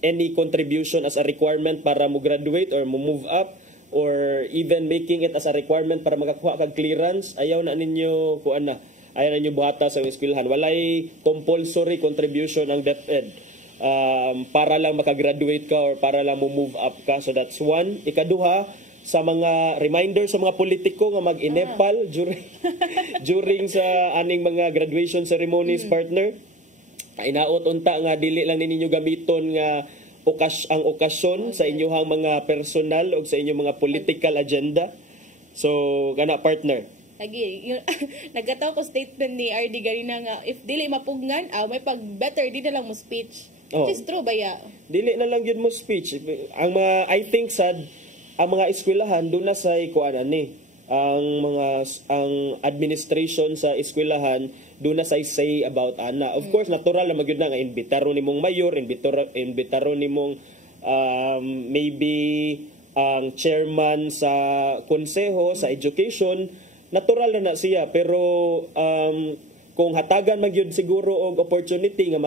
any contribution as a requirement para mo graduate or mo move up, or even making it as a requirement para makakuha kag clearance, ayaw na ninyo kuan na, ayaw na ninyo buhata sa eskwelahan. Walay compulsory contribution ang DepEd para lang makagraduate ka or para lang mo move up ka. So that's one. Ikaduha, sa mga reminder sa mga politiko nga mag-inepal during sa aning mga graduation ceremonies, partner. Inaot unta nga dili lang ninyo gamiton nga ang okasyon sa inyong mga personal o sa inyong mga political agenda. So kana partner, lagi nagkataw ko statement ni RD ganina nga if dili mapugnan may pag better di na lang mo speech. It is true ba ya? Dili na lang yun mo speech. Ang mga I think sad ang mga eskwelahan doon na sa kuan ani ang administration sa eskwelahan doon na say about ana. Of course natural na magyud na nga imbitaro nimong mayor, imbitaro nimong maybe ang chairman sa konseho sa education, natural na siya, pero kung hatagan magyud siguro og opportunity nga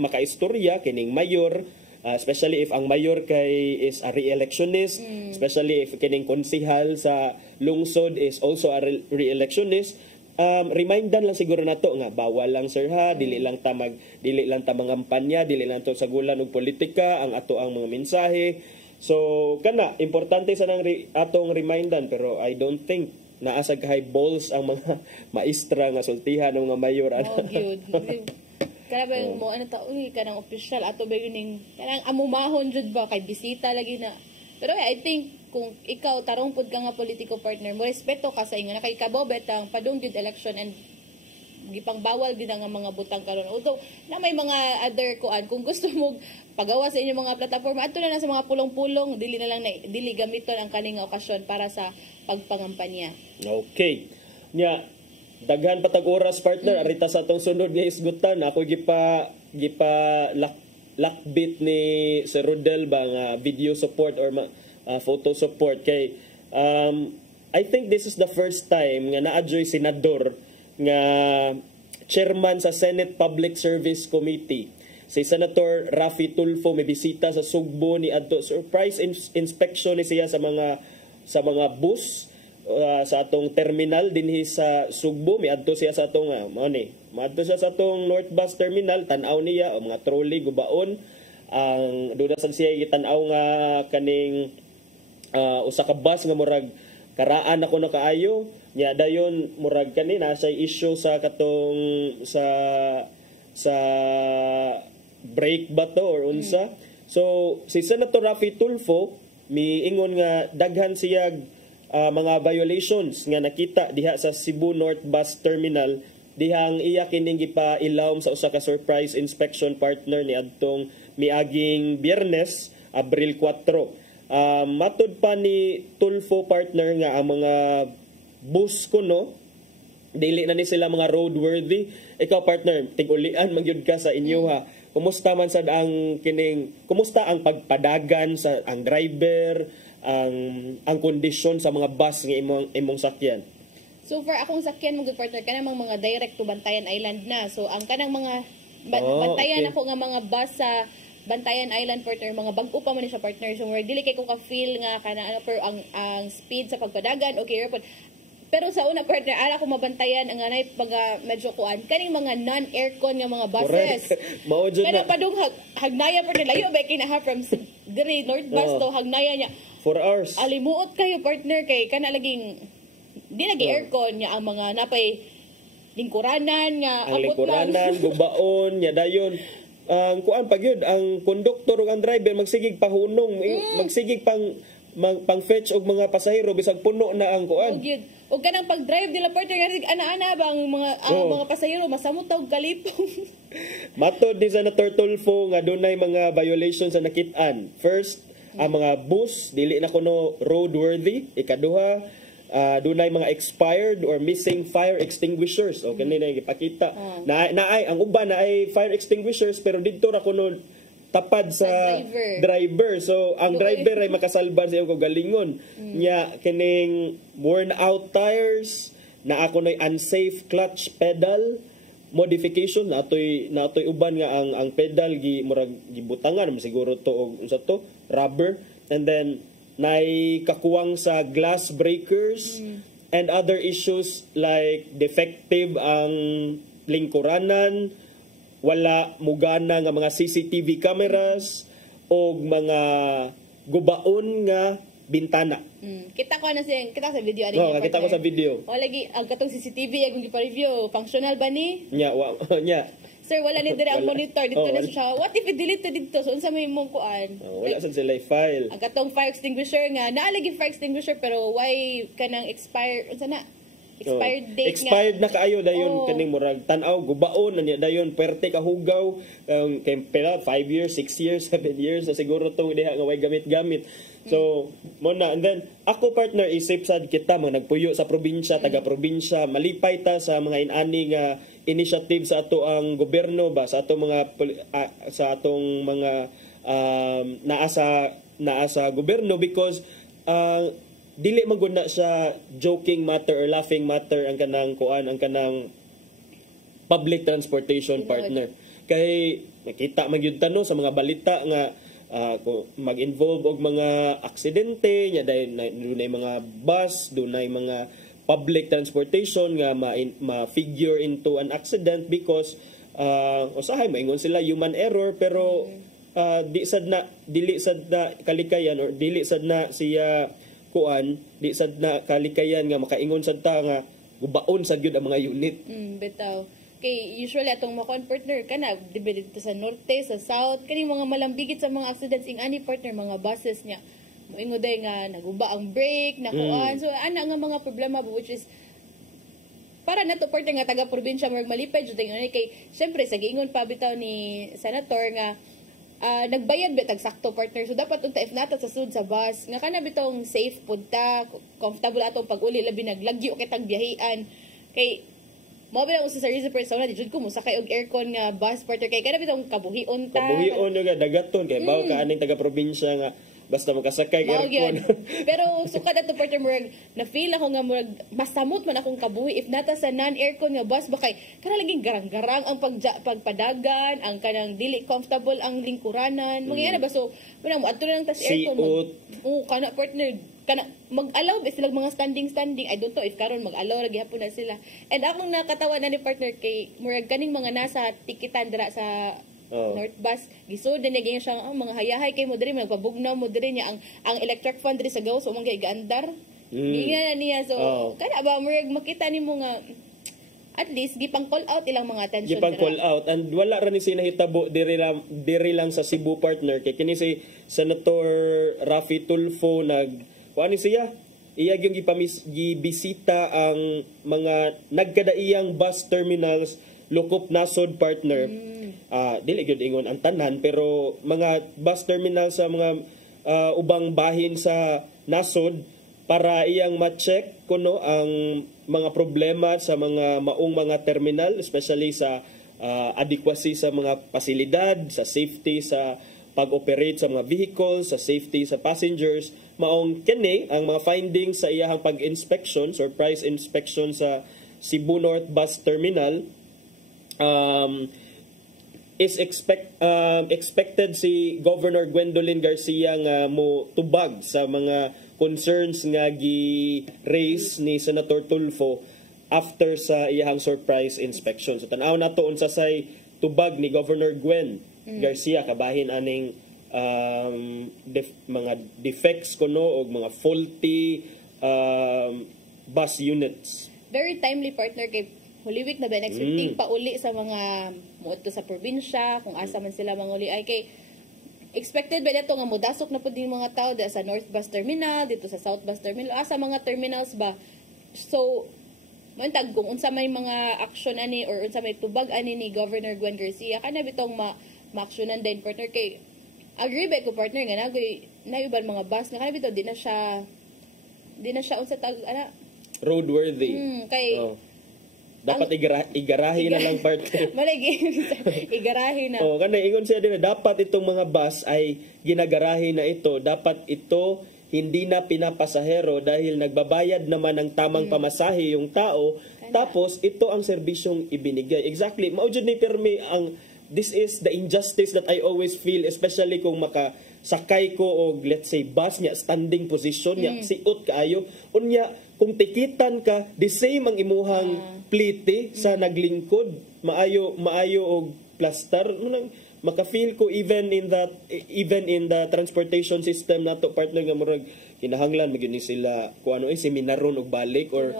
makaistorya kining mayor, especially if ang mayor kay is a re-electionist, especially if kining konsehal sa lungsod is also a re-electionist, remindan lang siguro nato nga bawal lang sir ha, dili lang ta mangampanya, dili lang to sagulan og politika ang ato ang mga mensahe. So kana importante sa nang atong remindan, pero I don't think naasa high balls ang mga maestra nga sultihan ng mga mayor ana. Kana ba mo ano ta kanang official ato ba yun kanang amumahon jud ba kay bisita lagi na. Pero I think kung ikaw tarong pud ka nga politiko partner mo, respeto ka sa ingon na kay kabobet ang padung jud election and gipang bawal gid ang mga butang karon. Although na may mga other kuan kung gusto mo pagawa sa inyong mga plataporma adto na sa mga pulong-pulong, dili na lang dili gamiton ang kaning okasyon para sa pagpangampanya. Okay. Nya daghan patag oras partner arita sa atong sunod nga isgutan. Ako gipa lakbit ni Sir Rodel ba nga video support or photo support kay I think this is the first time nga naa-joy senador nga chairman sa Senate Public Service Committee. Si Senator Raffy Tulfo may bisita sa Sugbo ni adto surprise inspection ni siya sa mga bus sa atong terminal dinhi sa Sugbo. Miadto siya sa atong maadto siya sa atong North Bus Terminal, tan-aw niya o mga trolley gubaon ang duda sa siya gitan-aw nga kaning usa ka bus nga murag karaan ako na kaayo nya dayon murag kani na say issue sa katong sa brake ba to or unsa. So si Senator Raffy Tulfo miingon nga daghan siya mga violations nga nakita diha sa Cebu North Bus Terminal dihang iya kining gipailawom sa usa ka surprise inspection partner ni adtong miaging Biyernes, Abril 4. Matud pa ni Tulfo partner nga ang mga bus kuno dili na ni sila mga roadworthy. Ikaw partner, tig-ulian magyud ka sa inyo ha. Kumusta man sad ang kumusta ang pagpadagan sa ang driver, ang kondisyon sa mga bus nga imong sakyan? So for akong sakyan mo good partner kanang mga direct to Bantayan Island na. So ang kanang mga bantayan ako nga mga bus sa Bantayan Island partner, mga bag-o pa man siya partner. So dili kay ko ka-feel nga kana pero ang speed sa pagpadagan okay ra. Pero sa una partner ala ko mabantayan ang anay pag medyo kuan kaning mga non-aircon nga mga buses. Mao jud na padung hagnaya partner layo ba kay naha from diri North Bus to hagnaya niya 4 hours. Alimuot kayo partner kay kana laging di lagi aircon niya ang mga napay lingkuranan nga ang lingkuranan gubaon nya dayon ang kuan pagyud ang konduktor ug ang driver magsigig pahunong magsigig pang pang-fetch og mga pasahero bisag puno na ang kuan. Og kanang pag-drive nila partner nga ana-ana ba ang mga pasahero masamot og kalipong. Matod ni Senator Tulfo nga dunay mga violations sa nakit-an. First, ang mga bus dili na kuno roadworthy. Ikaduha, dunay mga expired or missing fire extinguishers. O kanina ipakita. Naay ang uban naay fire extinguishers pero didto ra kuno tapad sa driver. So ang driver ay makasalban sa iyong kagalingon. Nya kining worn out tires, na ako nay unsafe clutch pedal modification na atoy uban nga ang pedal murag gibutangan siguro to og unsa to rubber, and then nay kakuwang sa glass breakers and other issues like defective ang lingkuranan, wala mugana nga mga CCTV cameras o mga gubaon nga bintana. Kita ko sa video ani. Kita ko sa video. O lagi ang katong CCTV ang gipa-review, functional ba ni? Nya. Sir, wala ni dire ang monitor dito na siya. What if i-delete dito? So unsa may imong kuan? Wala sad sila file. Ang katong fire extinguisher nga naalagi fire extinguisher pero why kanang expire unsa na? Expired date expired na kaayo dayon kaning murag tan-aw gubaon na niya dayon perte ka hugaw kay pela 5 years 6 years 7 years na siguro tong diha nga way gamit-gamit. So mo na, and then ako partner isip sad kita mga nagpuyo sa probinsya, taga-probinsya, malipay ta sa mga inani nga initiative sa ato ang gobyerno ba sa atong mga sa atong mga naa sa gobyerno because dili maguna siya joking matter or laughing matter ang kanang kuan, ang kanang public transportation partner. Kay nakita magyud tano sa mga balita nga mag-involve og mga aksidente nya dunay mga bus, dunay mga public transportation nga ma-figure into an accident because usahay maingon sila human error pero dili sad na kalikayan or dili sad na siya kuan, di sad na kalikayan nga makaingon sad ta nga gubaon sad gyud ang mga unit. Bitaw. Kay usually atong mga partner kana dito sa norte, sa south, kani mga malambigit sa mga accidents ing ani partner mga buses niya. Moingon day nga naguba ang brake, na kuan. So ana nga mga problema which is para nato partner nga taga probinsya mo malipay jud kay syempre sa giingon pa bitaw ni senator nga nagbayad bitag sakto partner, so dapat unta if nata sa sud sa bus nga kana bitong safe punta comfortable atong pag-uli labi naglagyo kitang biyahian kay mo ba sa reason persona di jud ko musakay og aircon nga bus partner kay kana bitong kabuhion nga dagaton kay bawo ka aning taga probinsya nga basta makasakay aircon. Pero sukad ato partner murag na feel ako nga murag masamot man akong kabuhi if nata sa non-aircon nga bus bakay kana laging garang-garang ang pagpadagan, ang kanang dili comfortable ang lingkuranan. Mangyana ba so mo adto lang tas aircon. Kana partner kana mag-allow ba sila mga standing I don't know if karon mag-allow ra gyapon na sila. And akong nakatawa na ni partner kay murag kaning mga nasa tikitan dira sa North Bus gisod din niya siya mga hayahay kay mo diri magpabugnaw mo diri niya ang electric fan diri sa gawas o mga gaandar na niya so kana ba murag makita nimo nga at least gipang call out ilang mga attention call out and wala ra ni sinahitabo diri lang sa Cebu partner kay kini si Senator Raffy Tulfo kuani siya iya gyung gibisita ang mga nagkadaiyang bus terminals Lukop Nasod partner. Dili gyud ingon ang tanan pero mga bus terminal sa mga ubang bahin sa Nasod para iyang ma-check kuno ang mga problema sa mga maong mga terminal especially sa adequacy sa mga pasilidad, sa safety sa pag-operate sa mga vehicles, sa safety sa passengers. Maong kini ang mga findings sa iyang pag-inspection, surprise inspection sa Cebu North Bus Terminal is expected si Governor Gwendolyn Garcia nga mo tubag sa mga concerns nga gi-raise ni Senator Tulfo after sa iyang surprise inspection. So tanaw nato unsa say tubag ni Governor Gwen Garcia kabahin aning mga defects kuno og mga faulty bus units. Very timely partner kay Holy na ba expecting pauli sa mga muadto sa probinsya kung asa man sila manguli ay kay expected ba dito nga mudasok na pud yung mga tao sa North Bus Terminal, dito sa South Bus Terminal, sa mga terminals ba. So, mantag kung unsa may mga action ani or unsa may tubag ani ni Governor Gwen Garcia kana bitong ma-actionan din partner kay agree ba ko partner nga nagoy nayuban mga bus nga kana bitaw di na siya unsa tag ana roadworthy. Kay dapat igarahe na lang partner. Malagi igarahe na. Kana ingon siya din dapat itong mga bus ay ginagarahe na ito. Dapat ito hindi na pinapasahero dahil nagbabayad naman ng tamang pamasahe yung tao. Tapos ito ang serbisyong ibinigay. Exactly. Mao jud ni permi ang this is the injustice that I always feel, especially kung makasakay ko og let's say bus niya standing position niya siot kaayo unya kung tikitan ka the same ang imuhang plite sa naglingkod maayo og plaster maka-feel ko even in the transportation system nato partner nga murag kinahanglan magyud ni sila kuano seminaron og balik or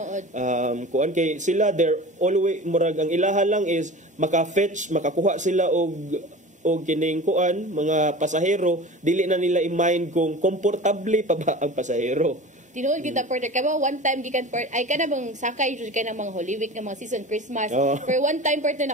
kuan kay sila they're always murag ang ilaha lang is makakuha sila og kining kuan mga pasahero dili na nila i-mind kung komportable pa ba ang pasahero. Tinuod kita partner kaya one time gikan ay kana bang sakay jud kay na mga Holy Week nga mga season Christmas. Pero one time partner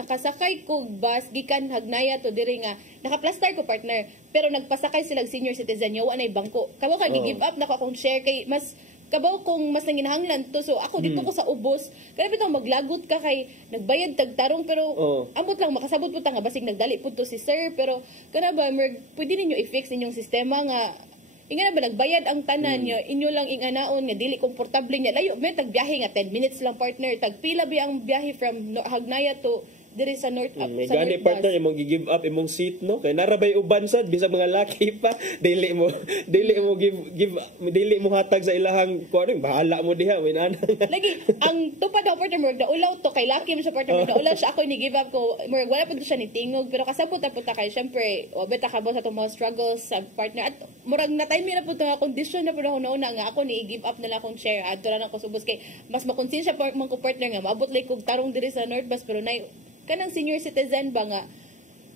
nakasakay ko bus gikan Hagnaya to diri nga nakaplastar ko partner pero nagpasakay sila senior citizen yo anay bangko. Kabaw ka gi-give up nako akong share kay mas kabaw kung mas nanginahanglan to so ako dito ko sa ubos kaya bitaw maglagot ka kay nagbayad tagtarong pero amot lang makasabot pud ta nga basig nagdali pud to si sir pero kana ba pwede ninyo i-fix ninyong sistema nga inga na ba nagbayad ang tanan nyo, inyo lang inganaon nga dili komportable niya. Layo, may tagbiyahe nga 10 minutes lang partner. Tagpila ba ang biyahe from Hagnaya to diri sa North sa gani North partner imong gi-give up imong seat no kay narabay uban sad bisag mga laki pa dili mo hatag sa ilahang kuno bahala mo diha minana lagi ang tupad daw partner mo daulaw to kay laki mo sa partner mo daulaw siya ako ni give up ko mo wala pud siya ni tingog pero kasabot ta kay syempre beta ka ba sa mga struggles sa partner at murag na time na pud nga condition na pud ako na nga ako ni give up na lang akong share adto na ako subos kay mas makonsensya pa man ko partner nga maabot like kog tarong diri sa North Bus pero nay kanang senior citizen ba nga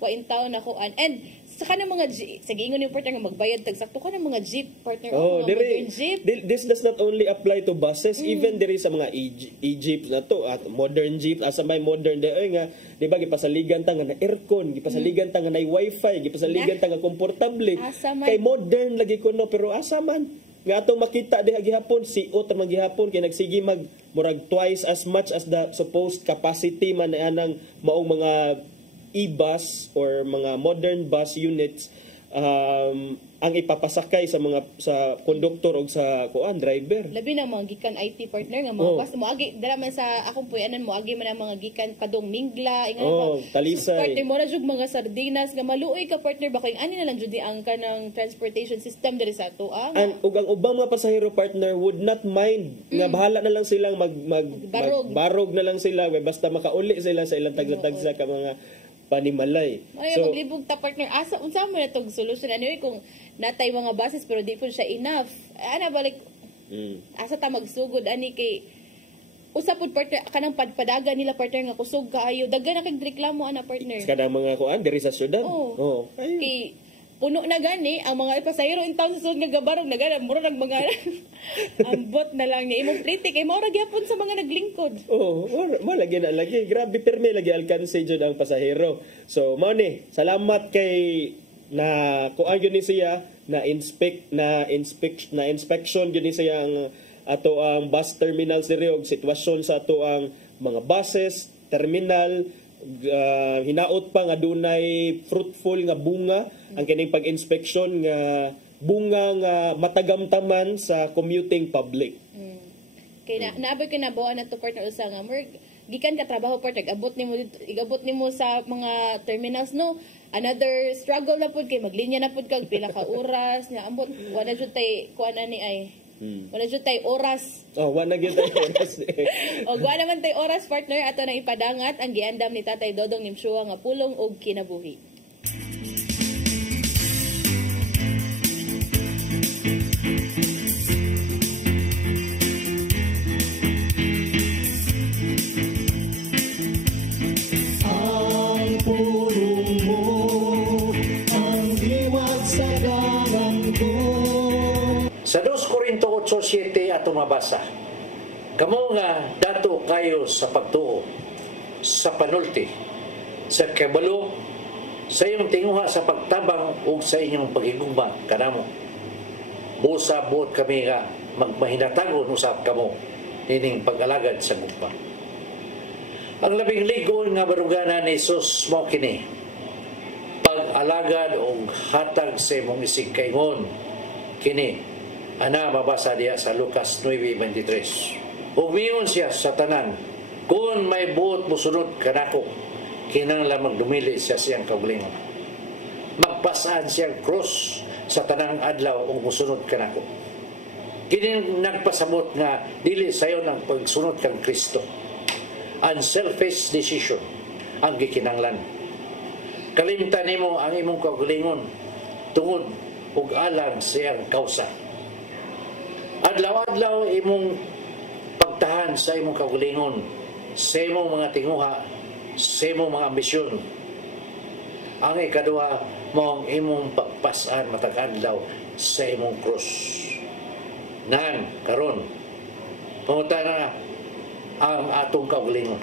wain taon ako and sa kanang mga sige ingon yung partner nga magbayad tag sakto kanang mga jeep partner modern jeep this does not only apply to buses even there is sa mga e-jeeps na to at modern jeep asa may modern nga di ba gipasaligan ta nga na aircon gipasaligan ta nga na wifi gipasaligan ta nga komportable kay modern lagi kuno pero asa man nga atong makita diha gihapon siot man gihapon kay nagsigi murag twice as much as the supposed capacity man anang maong mga e-bus or mga modern bus units ang ipapasakay sa konduktor o sa driver. Labi na mga gikan IT partner nga mga bus moagi dala man sa akong puyanan moagi man ang mga gikan kadong Mingla Talisay. Partner mo ra jud mga sardinas nga maluoy ka partner ba kay ani na lang jud ang kanang transportation system diri sa ato ug ang ubang mga pasahero partner would not mind nga bahala na lang silang barog na lang sila basta makauli sila sa ilang tagsa ka mga panimalay. So maglibog ta partner asa unsa mo na tong solution anyway kung natay mga buses pero di po siya enough ana balik asa ta magsugod ani kay usa pud partner kanang padpadagan nila partner nga kusog kaayo daghan na kay reklamo ana partner kadang mga kuan diri sa syudad kay puno na gani ang mga pasahero in town sa sud nga gabarog na gani mura nag mga ambot na lang ni imong plite kay mao ra gyapon sa mga naglingkod mo lagi na lagi grabe permi lagi alkanse jud ang pasahero so mao ni salamat kay na kuan gyud ni siya na inspection gyud ni siya ang ato ang bus terminals diri og sitwasyon sa ato ang mga buses terminal hinaot pa nga dunay fruitful nga bunga ang kining pag-inspection nga bunga nga matagamtaman sa commuting public. Kay naabot kinabuan na to partner usa nga gikan ka trabaho partner igabot nimo sa mga terminals no another struggle na pud kay maglinya na pud kag pila ka oras nya ambot wala jud tay kuan ani ay wala jud tay oras wala gyud tay oras o wala man tay oras partner ato na ipadangat ang giandam ni Tatay Dodong Nimsua nga pulong og kinabuhi. Ang pulong mo ang verso 7 ato mabasa. Kamo nga dato kayo sa pagtuo, sa panulti, sa kabalo, sa iyong tinguha sa pagtabang ug sa inyong pagigugma kanamo. Busa buot kami nga magmahinatagon usap kamo nining pag-alagad sa gugma. Ang labing ligon nga baruganan ni Jesus mo kini, pag-alagad o hatag sa imong isigkaingon kini, ana mabasa diya sa Lucas 9:23. Umiyon siya sa tanan, kung may buot musunod kanako, kinanglan magdumili siya siyang kaugalingon. Magpasaan siyang cross sa tanang adlaw o musunod kanako. Kini nagpasabot nga dili sayo ng pagsunod kang Kristo. Unselfish decision ang gikinanglan. Kalimtan nimo ang imong kaugalingon tungod ug alang siyang kausa. Adlaw-adlaw imong pagtahan sa imong kaugalingon, sa imong mga tinguha, sa imong mga ambisyon. Ang ikaduha mo ang imong pagpasan matag adlaw sa imong krus. Nan karon pangutana ang atong kaugalingon.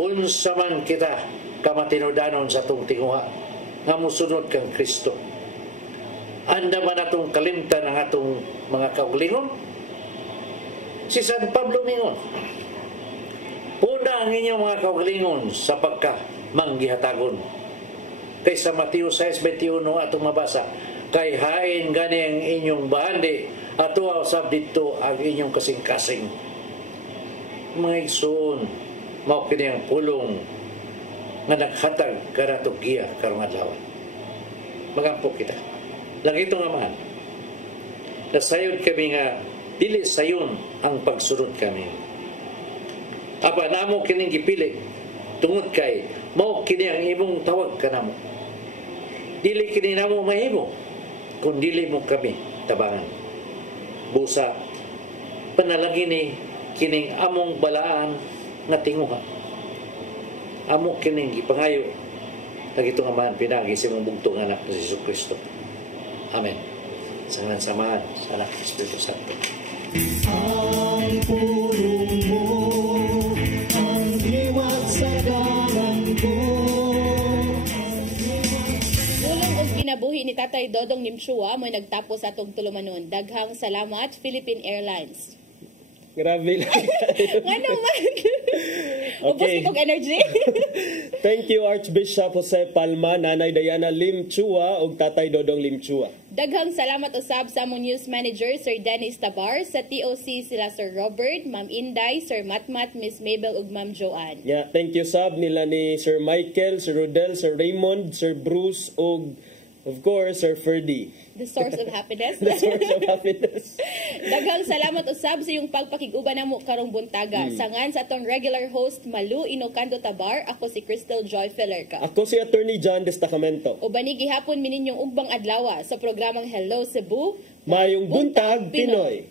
Unsa man kita kamatinudanon sa atong tinguha nga musunod kang Kristo. Anda man atong kalimtan ang atong mga kaugalingon? Si San Pablo mingon, puna ang inyong mga kaugalingon sa pagka manggihatagon. Kay sa Mateo 6:21 atong mabasa, kay hain gani ang inyong bahandi at usab dito ang inyong kasing-kasing. Mga igsoon, mao kini ang pulong nga naghatag kanato giya karong adlaw. Magampo kita. Langito nga man, nasayod kami nga dili sayon ang pagsunod kami. Apa namo kining gipili tungod kay mao kini ang imong tawag kanamo. Dili kini namo mahimo kun dili mo kami tabangan. Busa panalangin ni kining among balaan nga tinguha. Amo kining gipangayo nagito nga man pinagi sa imong bugtong anak ni Hesus Kristo. Amen. Sa ngalan samahan sa Anak ng Espiritu Santo. Ang pulong mo, ang liwat sa dalan ko. Pulong og kinabuhi ni Tatay Dodong Limchua mo nagtapos atong tulumanon. Daghang salamat Philippine Airlines. Grabe lang. Nga naman. Ubus itong energy. Thank you Archbishop Jose Palma, Nanay Diana Limchua ug Tatay Dodong Limchua. Daghang salamat usab sa among news manager Sir Dennis Tabar, sa TOC sila Sir Robert, Ma'am Inday, Sir Matmat, Miss Mabel ug Ma'am Joanne. Yeah, thank you sab nila ni Sir Michael, Sir Rodel, Sir Raymond, Sir Bruce ug of course Sir Ferdy. The source of happiness. The source of happiness. Daghang salamat usab sa iyong pagpakig-uban namo karong buntaga. Sangan sa atong regular host Malu Inocando Tabar, ako si Crystal Joy Felerca. Ako si Attorney John Destacamento. O bani gihapon mininyong ugbang adlaw sa programang Hello Cebu. Mayong Buntag Pinoy.